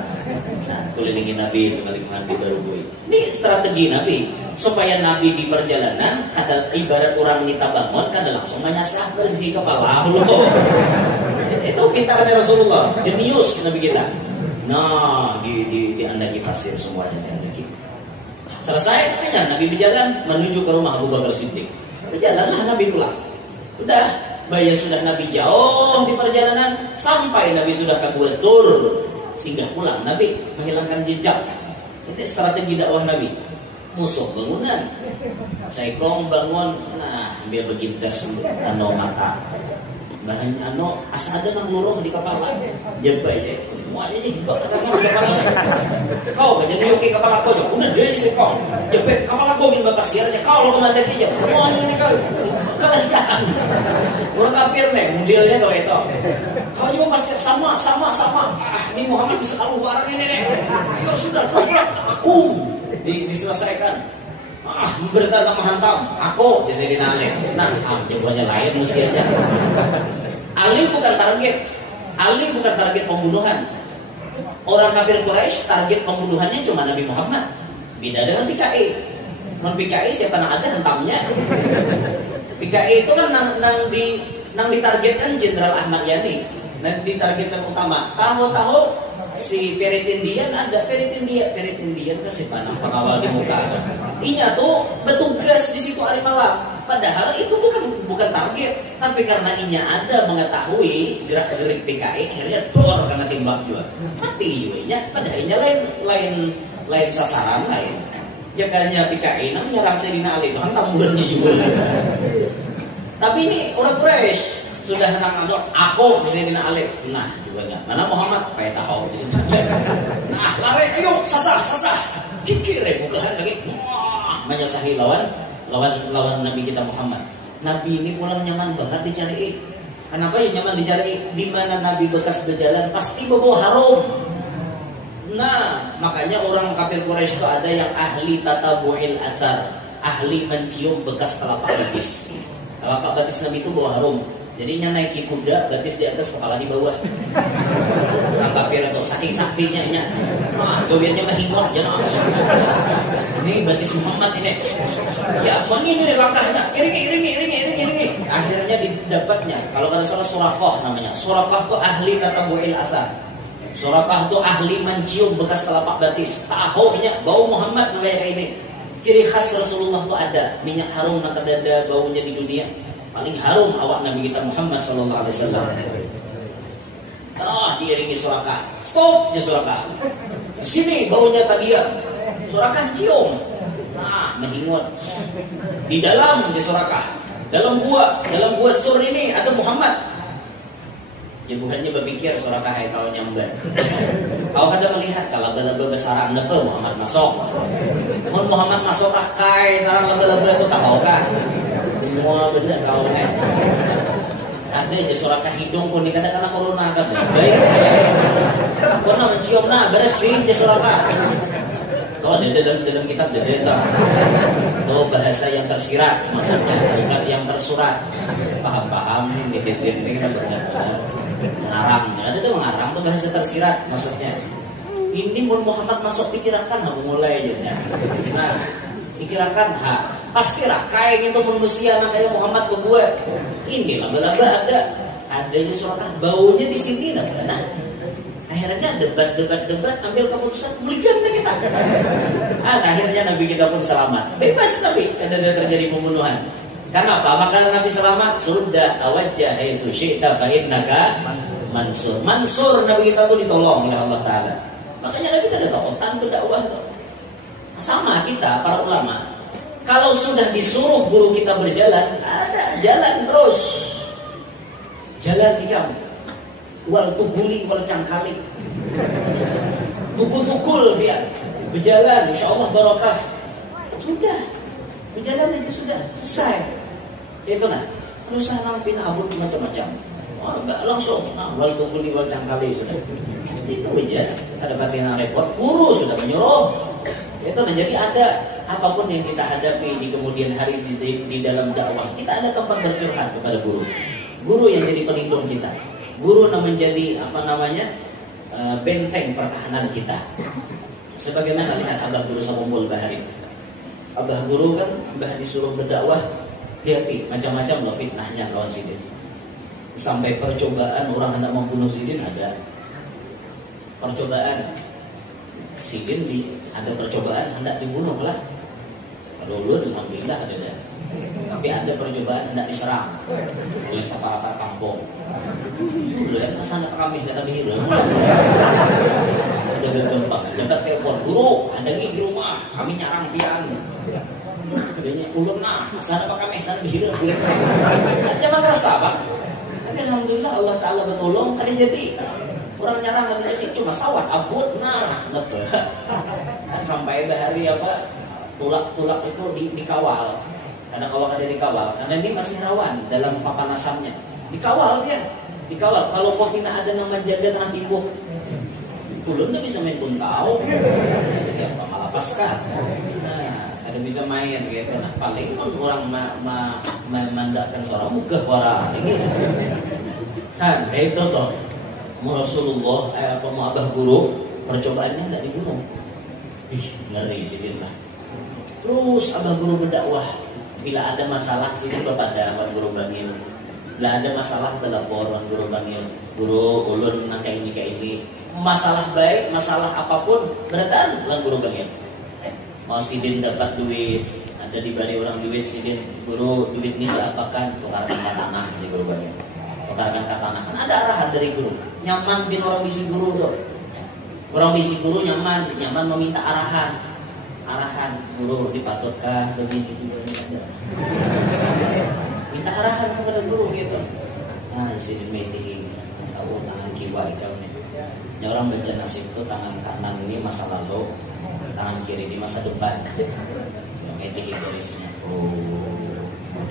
Nah, kelilingi Nabi di lingkungan di berubui. Ini strategi Nabi. Supaya Nabi di perjalanan, kata ibarat orang nita bangun, kan langsung menyasar dari segi kepala. Itu pintarnya Rasulullah. Jenius Nabi kita. Nah, diandaki pasir semuanya. Diandaki. Selesai, katanya Nabi berjalan menuju ke rumah Abu Bakar Siddiq. Berjalanlah Nabi itulah. Sudah. Bahaya sudah Nabi jauh di perjalanan sampai Nabi sudah ke Gua Thur, singgah pulang Nabi menghilangkan jejak. Itu strategi dakwah Nabi. Musuh bangunan, saya bangun, nah biar begintas ano mata, bahan ano asa ada nang lurung di kepala, jebay deh. Semuanya nih kok terang di kepala. Kau kan jadi oke kepala kau jauh, udah dia sih kau, jebay kepala kau gimana pasirnya kau lo kemana dia, semuanya ini kau. Kelihatan orang kafir nih modelnya tuh itu kau juga pasti sama ini Muhammad bisa kalau barang ini nih kalau sudah aku diselesaikan berita menghantam aku bisa dinalih. Nah jawabannya lain mestinya. Ali bukan target pembunuhan. Orang kafir Quraisy target pembunuhannya cuma Nabi Muhammad. Beda dengan PKI. Non PKI siapa yang ada hentamnya. PKI itu kan nang ditargetkan Jenderal Ahmad Yani. Dan ditargetkan utama. Tahu-tahu si Peritindian ada Peritindian kan si panah pengawal di muka. Inya tuh bertugas di situ hari malam. Padahal itu bukan target, tapi karena inya ada mengetahui gerak-gerik PKI akhirnya dor karena timbang juga. Mati juga inya. Padahal inya lain sasaran lain. Jaganya PKI nyerang Sayyidina Ali itu kan tambulannya juga. Tapi ini orang Quraisy sudah hendak aku di Sayyidina Ali. Nah juga enggak. Mana Muhammad kayak tahu di situ. Nah lari ayo sasah. Kikir bukan lagi. Wah menyasahi lawan Nabi kita Muhammad. Nabi ini pulang nyaman banget dicari. Kenapa ya nyaman dicari? Di mana Nabi bekas berjalan pasti berbau harum. Nah, makanya orang kafir Quraisy itu ada yang ahli tatabu'il athar, ahli mencium bekas telapak betis. Telapak betis Nabi itu bau harum. Jadinya naiki kuda, betis di atas, kepala di bawah. Orang kafir itu saking saktinya nya. Nah, gobiannya mahimot jangan. Ini betis Muhammad ini. Ya, ini langkahnya. Iringi. Akhirnya didapatnya. Kalau kada salah Suraqah namanya. Suraqah itu ahli tatabu'il athar. Suraqah itu ahli mencium bekas telapak betis. Tahunya bau Muhammad kayak ini. Ciri khas Rasulullah itu ada minyak harum nak dada baunya di dunia. Paling harum awak Nabi kita Muhammad sallallahu alaihi wasallam. Diiringi Suraka. Stop ya Suraka. Di sini baunya tadian. Suraka cium. Menghingut. Di dalam di Suraka. Dalam gua sur ini ada Muhammad. Ya bukannya berpikir Suraka hai kau nyambat. Kau kada melihat kalau laba-laba besaran nepe Muhammad masuk. Mun Muhammad masuk kai sarang laba-laba itu tak kau kah? Semua benda kau kan. Ada je Suraka hidung pun kadang-kadang corona kan. Baik. Corona mencium bersih je Suraka. Di dalam kitab ada bahasa yang tersirat, maksudnya bukan yang tersurat. Paham netizen ini kan benar-benar mengarang. Ada mengarang tuh bahasa tersirat, maksudnya. Ini pun Muhammad masuk pikirankan mulai aja. Nah, pikirankan pasti rakai itu manusia anak kayak Muhammad berbuat. Ini laba-laba adanya Suraka baunya di sini nah. Akhirnya debat ambil keputusan belikan kita. Akhirnya Nabi kita pun selamat. Bebas Nabi, tidak terjadi pembunuhan. Karena apa? Maka Nabi selamat sudah tawajjah haitsu syi'ta fa innaka mansur. Mansur Nabi kita tuh ditolong oleh Allah Taala. Makanya Nabi ada tautan berdakwah tuh. Sama kita para ulama. Kalau sudah disuruh guru kita berjalan, ada jalan terus. Jalan diam. Wal tubuli wal cangkali. Tukul biar berjalan, insya Allah barokah. Sudah, berjalan aja sudah selesai. Itu berusaha nampin abud macam-macam. Enggak langsung. Wal tubuli wal cangkali sudah. Itu aja. Ada batin repot. Guru sudah menyuruh. Itu jadi ada apapun yang kita hadapi di kemudian hari di dalam dakwah, kita ada tempat bercurhat kepada guru. Guru yang jadi pelindung kita. Guru yang menjadi benteng pertahanan kita. Sebagaimana lihat Abah Guru Samumbul Bahari. Abah Guru kan disuruh berdakwah, hati macam-macam loh fitnahnya lawan Sidin. Sampai percobaan orang hendak membunuh Sidin ada. Percobaan Sidin ada percobaan hendak dibunuh lah. Kalau ulun alhamdulillah ada. Tapi ada percobaan hendak diserang oleh saparapat kampung. Lihat kesana kami kata bihir. Udah bergembang. Jabat telepon guru, ada di rumah. Kami nyarang pian. Kedenya ulun sana pak kami sana bihir. Jangan merasa pak. Tapi alhamdulillah Allah Taala bertolong kali jadi orang nyarang jadi cuma sawat abut sampai bahari tulak itu dikawal. Karena kalau ada dikawal, karena ini masih rawan dalam papanasannya. Dikawal dia, dikawal. Kalau kau tidak ada nama jaga dengan timbuk, ulun dia bisa main pun tahu. Ya malah pasca. Ada bisa main gitu. Nah, paling orang memandangkan seorang muka wara ini. Kan, itu toh. Rasulullah, Abah Guru, percobaannya tidak dibunuh. Ngeri sih lah. Terus Abah Guru berdakwah. Bila ada masalah sini kepada Wan Guru Bangil. Bila ada masalah telepon Wan Guru Bangil. Guru ulun kayak ini. Masalah baik, masalah apapun beratan Wan Guru Bangil. Mau Sidin dapat duit, ada di bari orang duit Sidin. Guru duit ini diapakan? Tukarkan ke tanah di Guru Bangil. Tukarkan ke tanah. Kan ada arahan dari guru. Nyaman bin orang bisi guru tuh. Orang bisi guru nyaman meminta arahan guru dipatutkah begini minta arahan kepada guru gitu. Nah isi meeting tahu tangan kiwai kau nih. Orang baca nasib itu tangan kanan ini masa lalu, tangan kiri di masa depan. Meeting garisnya.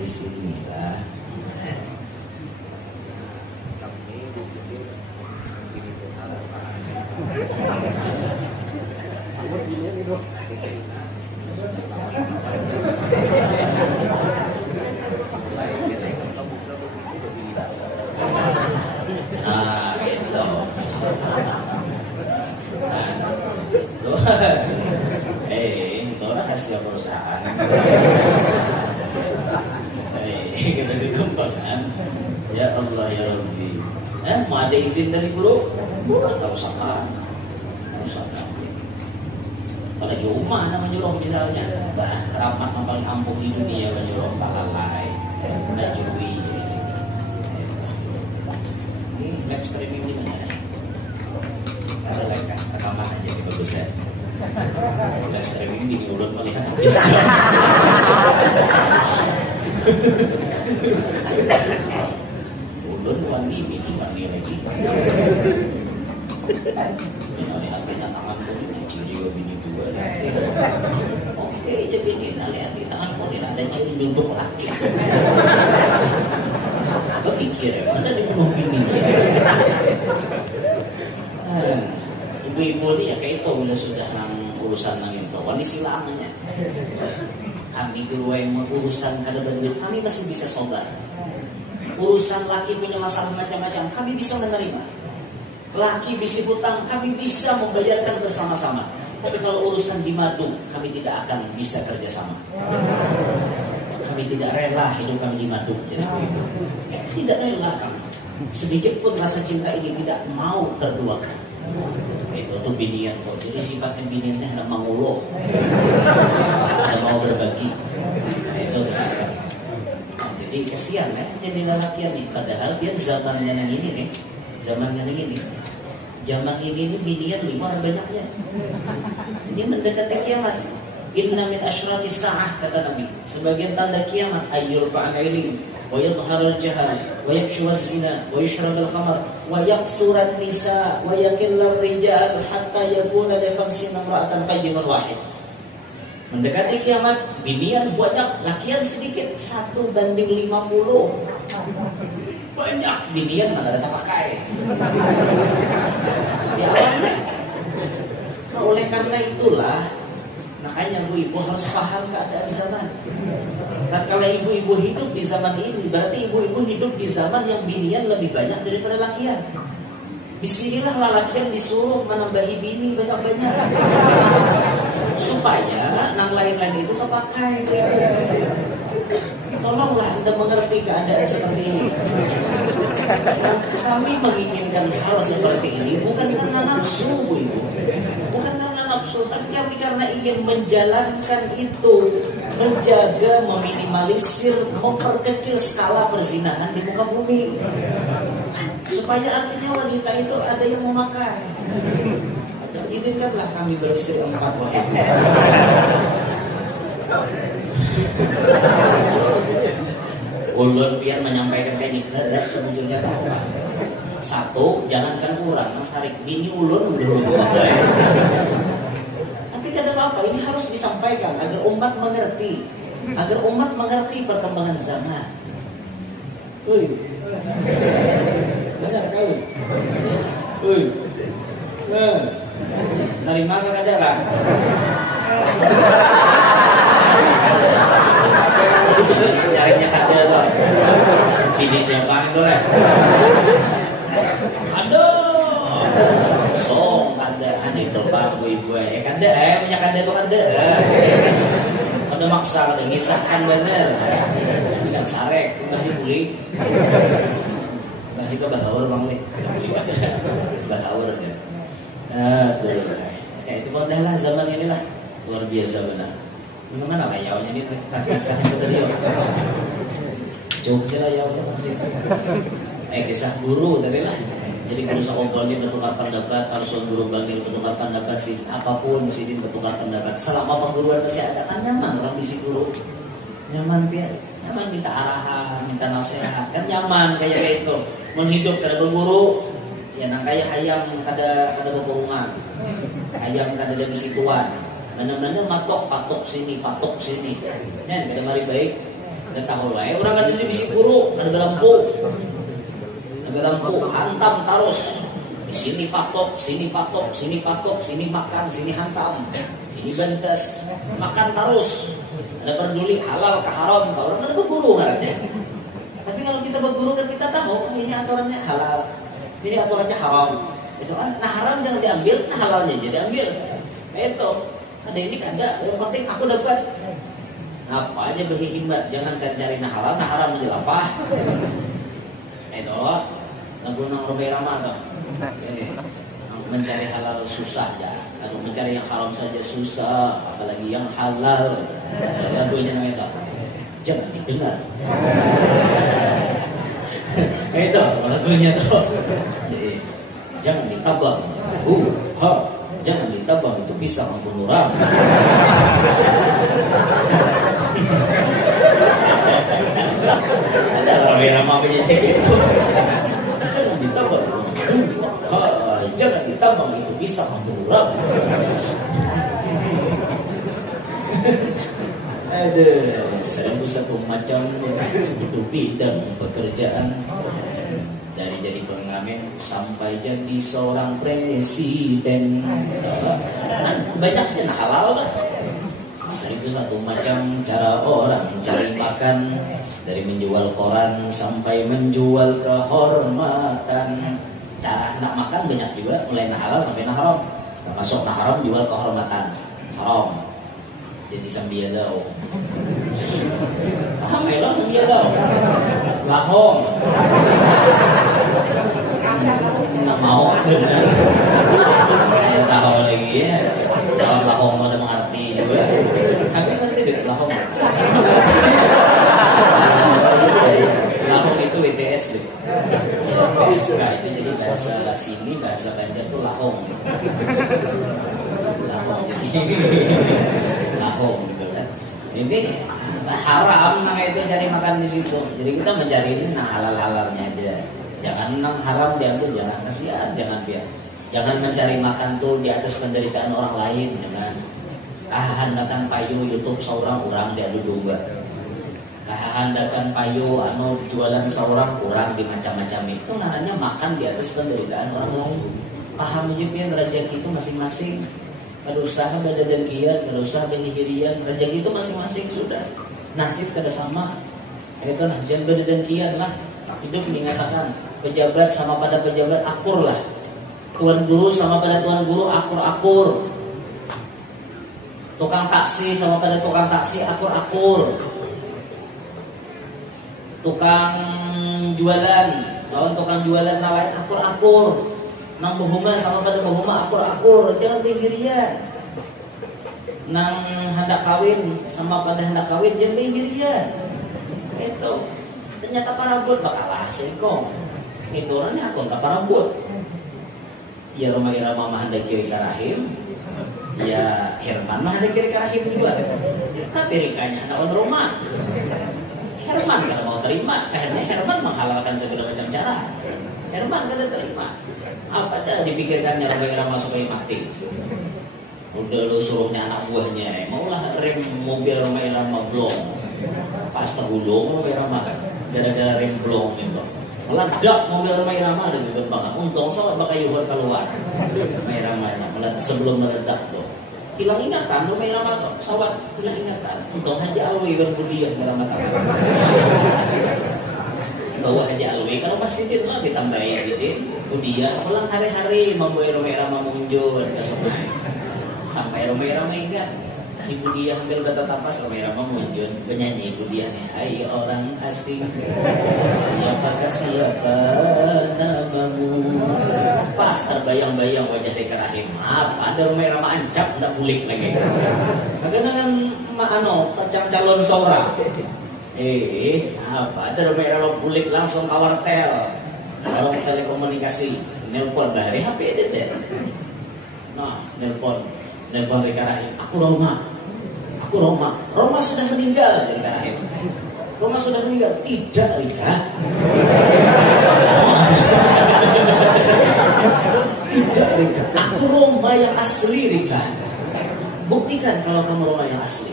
Di sini lah. Itu rahasia perusahaan. Kita dikembangkan. Ya Allah ya Rabbi. Mau ada izin dari guru? Atau usahakan. Apalagi Umar menyuruh misalnya, rahmat yang paling ampuh di dunia menyuruh palalai, najui. Buset. Live streaming ini di ulun melihat bisa. Ulun wangi ini wangi lagi. Ini hatinya tangan pun ini ciri bini dua. Oke, jadi ini lihat di tangan pun tidak ada ciri untuk laki. Berpikir ya, mana dibunuh bini? Ibu-ibu ini ya kayak itu sudah nang urusan nang itu, wanita namanya. Kami guru yang urusan kada berduit, kami masih bisa sabar. Urusan laki punya masalah macam-macam, kami bisa menerima. Laki bisi hutang, kami bisa membayarkan bersama-sama. Tapi kalau urusan di madu, kami tidak akan bisa kerjasama. Kami tidak rela hidup kami di madu. Jadi tidak rela kami. Sedikit pun rasa cinta ini tidak mau terduakan. Itu tuh binian tuh. Jadi sifatnya biniannya ada mengeluh, ada mau berbagi. Nah, itu tuh sifat. Nah, jadi kasihan ya jadi lelakian nih. Padahal dia zamannya yang ini nih, zamannya yang ini. Zaman ini nih binian 5 orang banyaknya. Ini mendekati kiamat. Inna min asyrati sa'ah kata Nabi. Sebagian tanda kiamat ayyurfa'an ilim wa yadhharul jahal wa yakshura zina wa yushrabul khamar wa yaqsurat nisa wa yaqillar rijal hatta yakuna li 50 imra'atan qayyiman wahid. Mendekati kiamat binian banyak, lakian sedikit, 1:50. Banyak binian mana ada pakai. Ya Allah. Nah, oleh karena itulah makanya ibu-ibu harus paham keadaan zaman. Kalau ibu-ibu hidup di zaman ini, berarti ibu-ibu hidup di zaman yang binian lebih banyak daripada lakian. Disinilah lakian disuruh menambahi bini banyak-banyak, supaya nang lain-lain itu kepakai. Tolonglah Anda mengerti keadaan seperti ini. Kami menginginkan hal seperti ini bukan karena nafsu, ibu. Bukan karena nafsu, tapi kami karena ingin menjalankan itu, menjaga, meminimalisir, memperkecil skala perzinahan di muka bumi, supaya artinya wanita itu ada yang memakai. Izinkanlah kami beristri 4 wahid. Ulun biar menyampaikan kayak ini sebetulnya tahu. 1, jangankan kurang, Mas Harik, bini ulun udah tapi kada apa-apa, ini harus disampaikan agar umat mengerti, perkembangan zaman. Uy, benar kau. Uy, nerima kan ada kan? Nyarinya kada loh. Ini siapa itu lah? Aduh, so kada itu pak ibu ya kada punya kada itu kada. Kada maksa kada ngisahkan bener. Bukan sarek, udah dibeli. Masih ke batawar bang nih, batawar deh. Aduh, kayak itu pun dah zaman ini lah luar biasa benar. Gimana lah yaunya ini kisahnya itu tadi ya. Jauhnya lah yaunya masih. Kisah guru tadi lah. Jadi guru sekolah dia bertukar pendapat, parsuan guru bangil bertukar pendapat sih, apapun sih bertukar pendapat. Selama perguruan masih ada kan nyaman orang bisi guru, nyaman biar, nyaman minta arahan, minta nasihat, kan nyaman kayak itu. Menghidup kada berguru, ya nang kayak ayam kada berkurungan, ayam kada ada bisi tuan. Mana-mana patok sini, dan kada mari baik, dan tahu lah. Orang kada ada bisi guru, kada berlampu. Lampu hantam terus. Di sini patok, sini makan, sini hantam, sini bentes, makan terus. Ada peduli halal ke haram, orang kan berguru kan ya. Tapi kalau kita berguru kan kita tahu ini aturannya halal, ini aturannya haram. Itu kan, nah haram jangan diambil, nah halalnya jadi ambil. Itu ada ini kada, yang penting aku dapat. Apa aja berhikmat, jangankan cari nah halal, nah haram aja apa? Itu lagu nang Robai Rama atau mencari halal susah ya, atau mencari yang haram saja susah, apalagi yang halal. Lagunya namanya itu jangan didengar. Itu lagunya tuh. Jangan ditabang, jangan ditabang bisa mampun orang. Ada Roma Irama begitu. Jangan ditambah. Jangan ditambah, itu bisa mampun orang. Ada 101 macam itu bidang pekerjaan, dari jadi pengamen sampai jadi seorang presiden. Banyaknya halal lah. 101 macam cara orang cari makan, dari menjual koran sampai menjual kehormatan. Cara nak makan banyak juga, mulai nah halal sampai nah haram. Termasuk nah haram jual kehormatan, haram. Jadi sambiadao. Paham ya lo sambiadao? Lahong. Tak mau benar. Tahu lagi ya. Kalau lahong ada mengerti juga. Kami ngerti deh lahong. Lahong itu WTS deh. Ya, itu jadi bahasa sini, bahasa Banjar itu lahong. Lahong jadi. Gitu kan. Ini haram nah itu cari makan di situ. Jadi kita mencari ini nah halal-halalnya aja. Jangan nang haram diambil, jangan, kasihan, jangan biar. Jangan mencari makan tuh di atas penderitaan orang lain, jangan. Handakan payu YouTube seorang orang diadu domba. Handakan payu anu jualan seorang orang dimacam-macam itu namanya makan di atas penderitaan orang lain. Paham juga rezeki itu masing-masing. Kada usaha beda dan kian, kada usaha benyihirian, rezeki itu masing-masing sudah. Nasib kada sama. Itu nah, jangan beda dan kian lah. Hidup mengatakan pejabat sama pada pejabat akur lah. Tuan guru sama pada tuan guru akur-akur. Tukang taksi sama pada tukang taksi akur-akur. Tukang jualan, lawan tukang jualan lain akur-akur. Nang bohongan sama pada bohongan akur-akur, jangan pinggirian. Nang hendak kawin sama pada hendak kawin, jangan pinggirian. Itu ternyata parabot bakalah singkong. Itu orangnya aku tak parabot. Ya Roma Irama mah hendak kiri karahim, ya Herman mah hendak kiri karahim juga. Tapi rikanya anak Roma. Herman kalau mau terima, akhirnya Herman menghalalkan segala macam cara. Herman kada terima. Apa dah dipikirkannya Roma Irama supaya mati? Udah lu suruhnya anak buahnya, maulah rem mobil Roma Irama blong. Pas tergulung Roma Irama gara-gara rem blong itu. Meledak mobil Roma Irama ada di depan. Untung soal pakai yuhur keluar. Roma Irama meledak sebelum meledak tuh. Hilang ingatan Roma Irama tuh, sobat hilang ingatan. Untung Haji Alwi berbudiah dalam mata. Bawa Haji Alwi kalau masih Sidin lah ditambahi Sidin. Budiah pulang hari-hari membuat Roma Irama muncul ke sungai. Sampai Roma Irama ingat si Budiah ambil bata tapas, Roma Irama muncul penyanyi Budiah nih, hai orang asing, siapakah siapa namamu? Pas terbayang-bayang wajah Deka Rahim, apa ada Roma Irama ancap ndak bulik lagi. Kagak ano calon seorang. Apa ada Roma Irama bulik langsung kawartel. Kalau telekomunikasi, nelpon dari HP deh. Nah, nelpon Deka Rahim, aku Roma sudah meninggal. Deka Rahim, Roma sudah meninggal. Tidak, Rika. Tidak, Rika. Aku Roma yang asli, Rika. Buktikan kalau kamu Roma yang asli.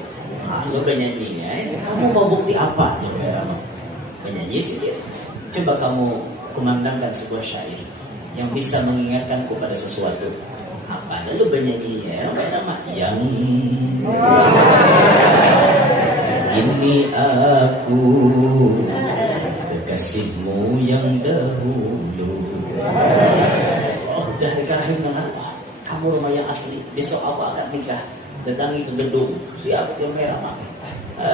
Lo penyanyi ya. Kamu mau bukti apa? Penyanyi sih dia. Coba kamu kumandangkan sebuah syair yang bisa mengingatkanku pada sesuatu. Apa lalu bernyanyi ya nama yang ini aku kekasihmu yang dahulu. Oh dari Karahim kenapa? Kamu Roma yang asli. Besok apa akan nikah? Datangi ke gedung. Siapa yang merah?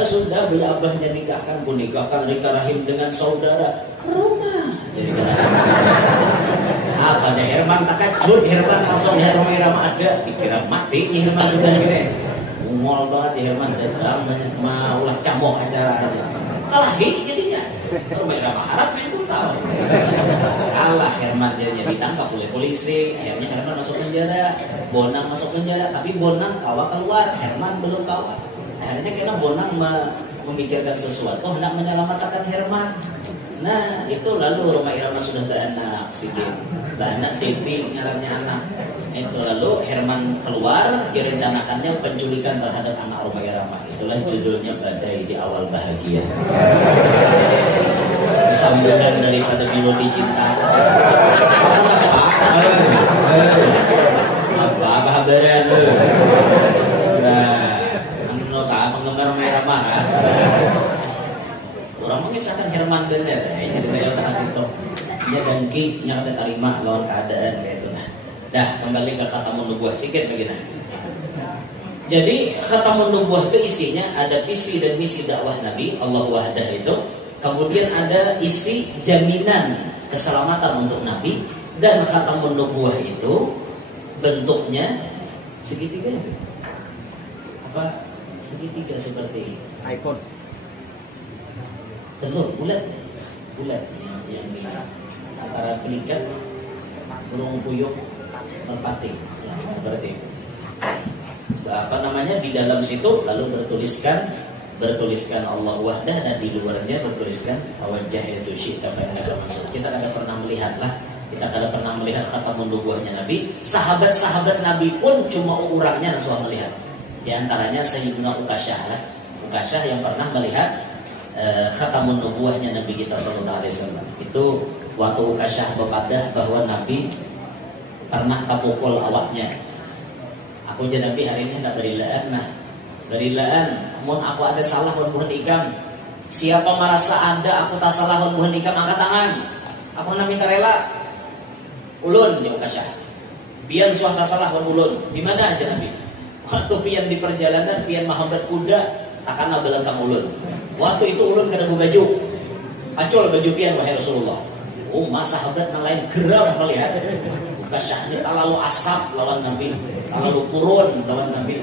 Sudah beli abahnya nikahkan pun nikahkan Rika Rahim dengan saudara Roma. Jadi Rahim. Apa ada Herman tak kacur, Herman langsung ya Roma Irama ada, dikira mati Herman sudah gini. Umol banget Herman datang maulah camok acara aja. Kalah jadinya. Roma Irama harap itu tahu. Kalah Herman jadinya ditangkap oleh polisi. Akhirnya Herman masuk penjara, Bonang masuk penjara, tapi Bonang kawa keluar, Herman belum kawa. Akhirnya kira Bonang memikirkan sesuatu hendak menyelamatkan Herman. Nah itu lalu Rhoma Irama sudah beranak, beranak Devi ngarannya anak. Itu lalu Herman keluar, direncanakannya penculikan terhadap anak Rhoma Irama. Itulah judulnya Badai di Awal Bahagia. Itu sambungan daripada melodi cinta. Apa kabaran lu? Nah, penggemar Rhoma Irama kan. Orang mengisahkan Herman bener, ini dari otak itu. Dia dengki, nya kata terima lawan keadaan kayak itu. Nah, dah kembali ke khatamun nubuwah sedikit begini. Jadi khatamun nubuwah itu isinya ada visi dan misi dakwah Nabi Allah wahdah itu. Kemudian ada isi jaminan keselamatan untuk Nabi, dan khatamun nubuwah itu bentuknya segitiga apa? Segitiga seperti iPhone. Telur bulat yang di antara pelikat burung puyuh merpati ya, seperti itu. Apa namanya di dalam situ lalu bertuliskan Allah wahdah, dan di luarnya bertuliskan wajah Yesus. Kita kada pernah melihat khatamun nubuwahnya Nabi. Sahabat-sahabat Nabi pun cuma orangnya langsung melihat. Di antaranya Sayyidina Ukasyah yang pernah melihat khatamun nubuwahnya Nabi kita sallallahu alaihi wasallam. Itu waktu Ukasyah berkata bahwa Nabi pernah tapukul awaknya. Aku jadi Nabi hari ini hendak berilaan. Mun aku ada salah buhan ikam. Siapa merasa ada aku tak salah buhan ikam, angkat tangan. Aku nak minta rela. Ulun di Ukasyah. Pian suah tak salah ulun. Di mana aja Nabi? Waktu pian di perjalanan, pian mahambat kuda, takkanlah belakang ulun. Waktu itu ulun kada baju. Acol baju pian wahai Rasulullah. Oh, masa sahabat yang lain geram melihat. Ukasyah ini terlalu asap lawan Nabi, terlalu purun lawan Nabi.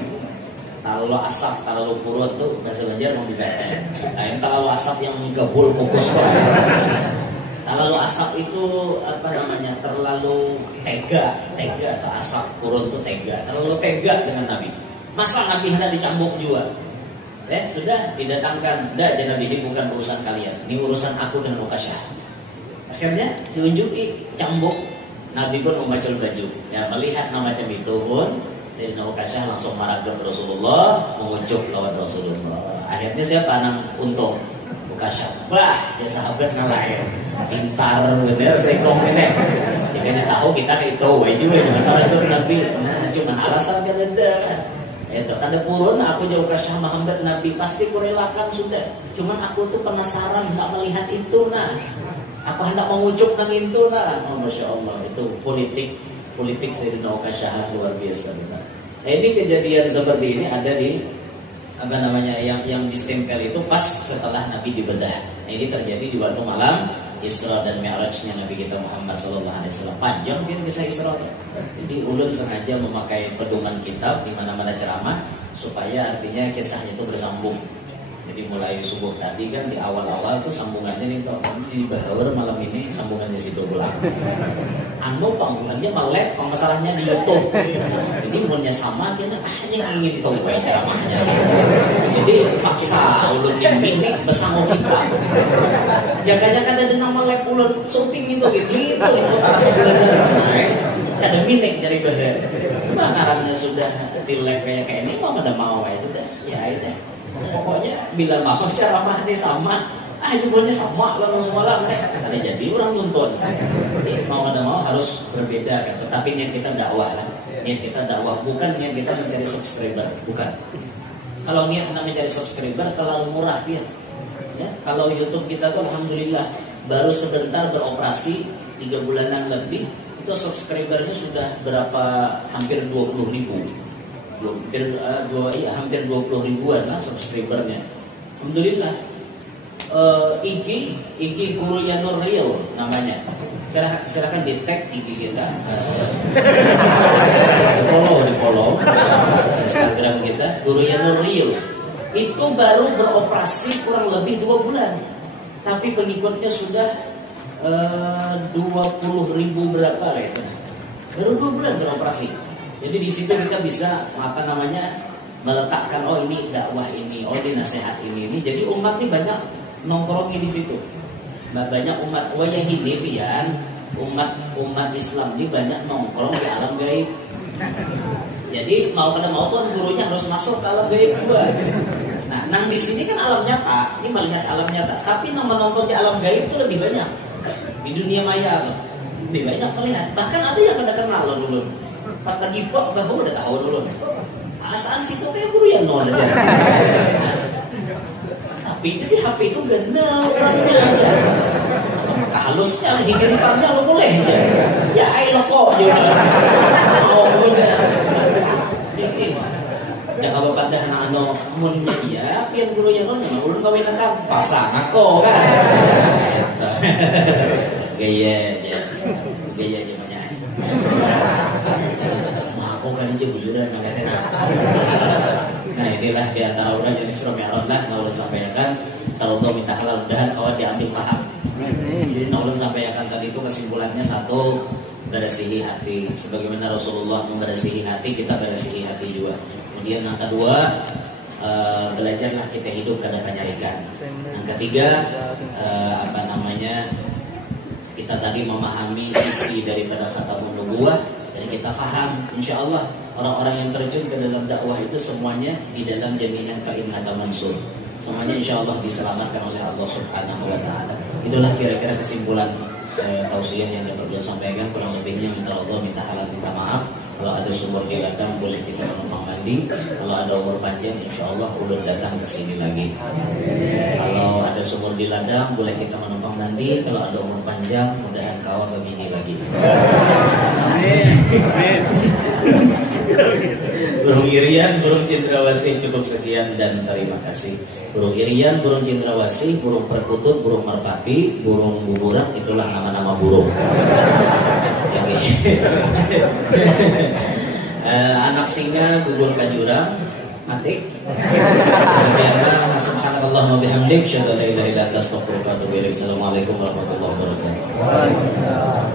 Terlalu asap, terlalu purun tuh bahasa Banjar mau dibete. Nah, yang terlalu asap yang menggabul fokus kok. Terlalu asap itu apa namanya? Terlalu tega atau asap purun tuh tega. Terlalu tega dengan Nabi. Masa Nabi hendak dicambuk juga? Sudah didatangkan. Dah Nabi, ini bukan urusan kalian, ini urusan aku dengan Ukasyah. Akhirnya diunjuki cambuk. Nabi pun memacul baju. Ya, melihat macam itu pun Sayyidina Ukasyah langsung marah ke Rasulullah, mengucuk lawan Rasulullah. Akhirnya siapa nang untung? Ukasyah. Bah, ya sahabat ngalahin. Pintar bener saya ini. Jika tahu kita itu juga dengan itu Nabi. Cuma alasan kan ada kan. Itu kada purun aku jauh Ukasyah Muhammad Nabi pasti kurelakan sudah. Cuman aku tuh penasaran nak melihat itu nah. Apa hendak mengucuk nang itu nah. Oh, Masya Allah, itu politik Sayyidina Ukasyah luar biasa. Nah, ini kejadian seperti ini ada di apa namanya yang distempel itu pas setelah Nabi dibedah. Nah, ini terjadi di waktu malam Isra dan Mi'rajnya Nabi kita Muhammad sallallahu alaihi wasallam. Panjang kan kisah Isra. Jadi ulun sengaja memakai pedoman kitab di mana-mana ceramah supaya artinya kisahnya itu bersambung. Jadi mulai subuh tadi kan di awal-awal tuh sambungannya nih toh di Bahawar malam ini sambungannya situ pulang. Panggungannya melek, masalahnya di YouTube. Jadi mulanya sama kan ini ingin tahu kayak ceramahnya. Jadi paksa ulun yang ini bersama kita. Jaganya kada denang melek ulun syuting itu tak sebenarnya. Kada minik cari bahan. Makarannya sudah dilek kayak ini mau kada mau ya sudah. Ya itu. Pokoknya bila mau ceramahnya sama, judulnya sama langsung semalam ada jadi orang nonton. Jadi mau ada mau harus berbeda kan. Tetapi niat kita dakwah lah. Niat kita dakwah bukan niat kita mencari subscriber, bukan. Kalau niat mencari subscriber terlalu murah ya. Kalau YouTube kita tuh alhamdulillah baru sebentar beroperasi 3 bulanan lebih itu subscribernya sudah berapa hampir 20.000. Hampir 20.000-an lah subscribernya. Alhamdulillah. IG Guru Yanur Real namanya. Silakan di tag IG kita. di follow Instagram kita Guru Yanur Real. Itu baru beroperasi kurang lebih 2 bulan. Tapi pengikutnya sudah 20.000 berapa lah itu. Baru 2 bulan beroperasi. Jadi di situ kita bisa meletakkan, oh ini dakwah ini, oh ini nasihat ini. Jadi umat ini banyak nongkrongnya di situ. Banyak umat wayahini pian, umat Islam ini banyak nongkrong di alam gaib. Jadi mau kada mau tuan gurunya harus masuk ke alam gaib juga. Nah, nang di sini kan alam nyata, ini melihat alam nyata. Tapi nang menonton di alam gaib itu lebih banyak. Di dunia maya tuh lebih banyak melihat. Bahkan ada yang kada kenal dulu. Pas lagi pok, bahu udah tahu dulu. Asal situ kayak guru yang nol aja. Tapi itu di HP itu ganda orangnya aja. Halusnya hingga di panjang lo boleh aja. Ya ayo kok aja. Oh boleh. Jangan bapak dah anak munnya dia, pian guru yang nol yang ulun kawin kan pasang aku kan. Gaya aja banyak. Aku kan aja bujuran makanya. Nah inilah di antara orang yang disuruh Allah Allah sampaikan kalau mau minta halal dan kawan diambil paham. Jadi Allah sampaikan tadi itu kesimpulannya satu, bersihi hati. Sebagaimana Rasulullah membersihi hati, kita bersihi hati juga. Kemudian yang kedua, belajarlah kita hidup karena penyarikan. Yang ketiga, kita tadi memahami isi daripada khatamun nubuwah. Dan kita paham, insya Allah orang-orang yang terjun ke dalam dakwah itu semuanya di dalam jaminan kainata mansur. Semuanya insya Allah diselamatkan oleh Allah Subhanahu Wa Taala. Itulah kira-kira kesimpulan tausiah yang dapat beliau sampaikan. Kurang lebihnya minta Allah, minta halal, minta maaf. Kalau ada sumur di ladang boleh kita menumpang mandi. Kalau ada umur panjang insya Allah ulun datang ke sini lagi. Kalau ada sumur di ladang boleh kita menumpang mandi. Kalau ada umur panjang mudahan kawal begini lagi. Burung irian, burung cendrawasih cukup sekian dan terima kasih. Burung irian, burung cendrawasih, burung perkutut, burung merpati, burung buburak, itulah nama-nama burung. Anak singa, gugur kajurang, mati. Subhanallah wa bihamdik, syada la ilaha illa anta astaghfiruka wa atubu ilaik. Assalamualaikum warahmatullahi wabarakatuh.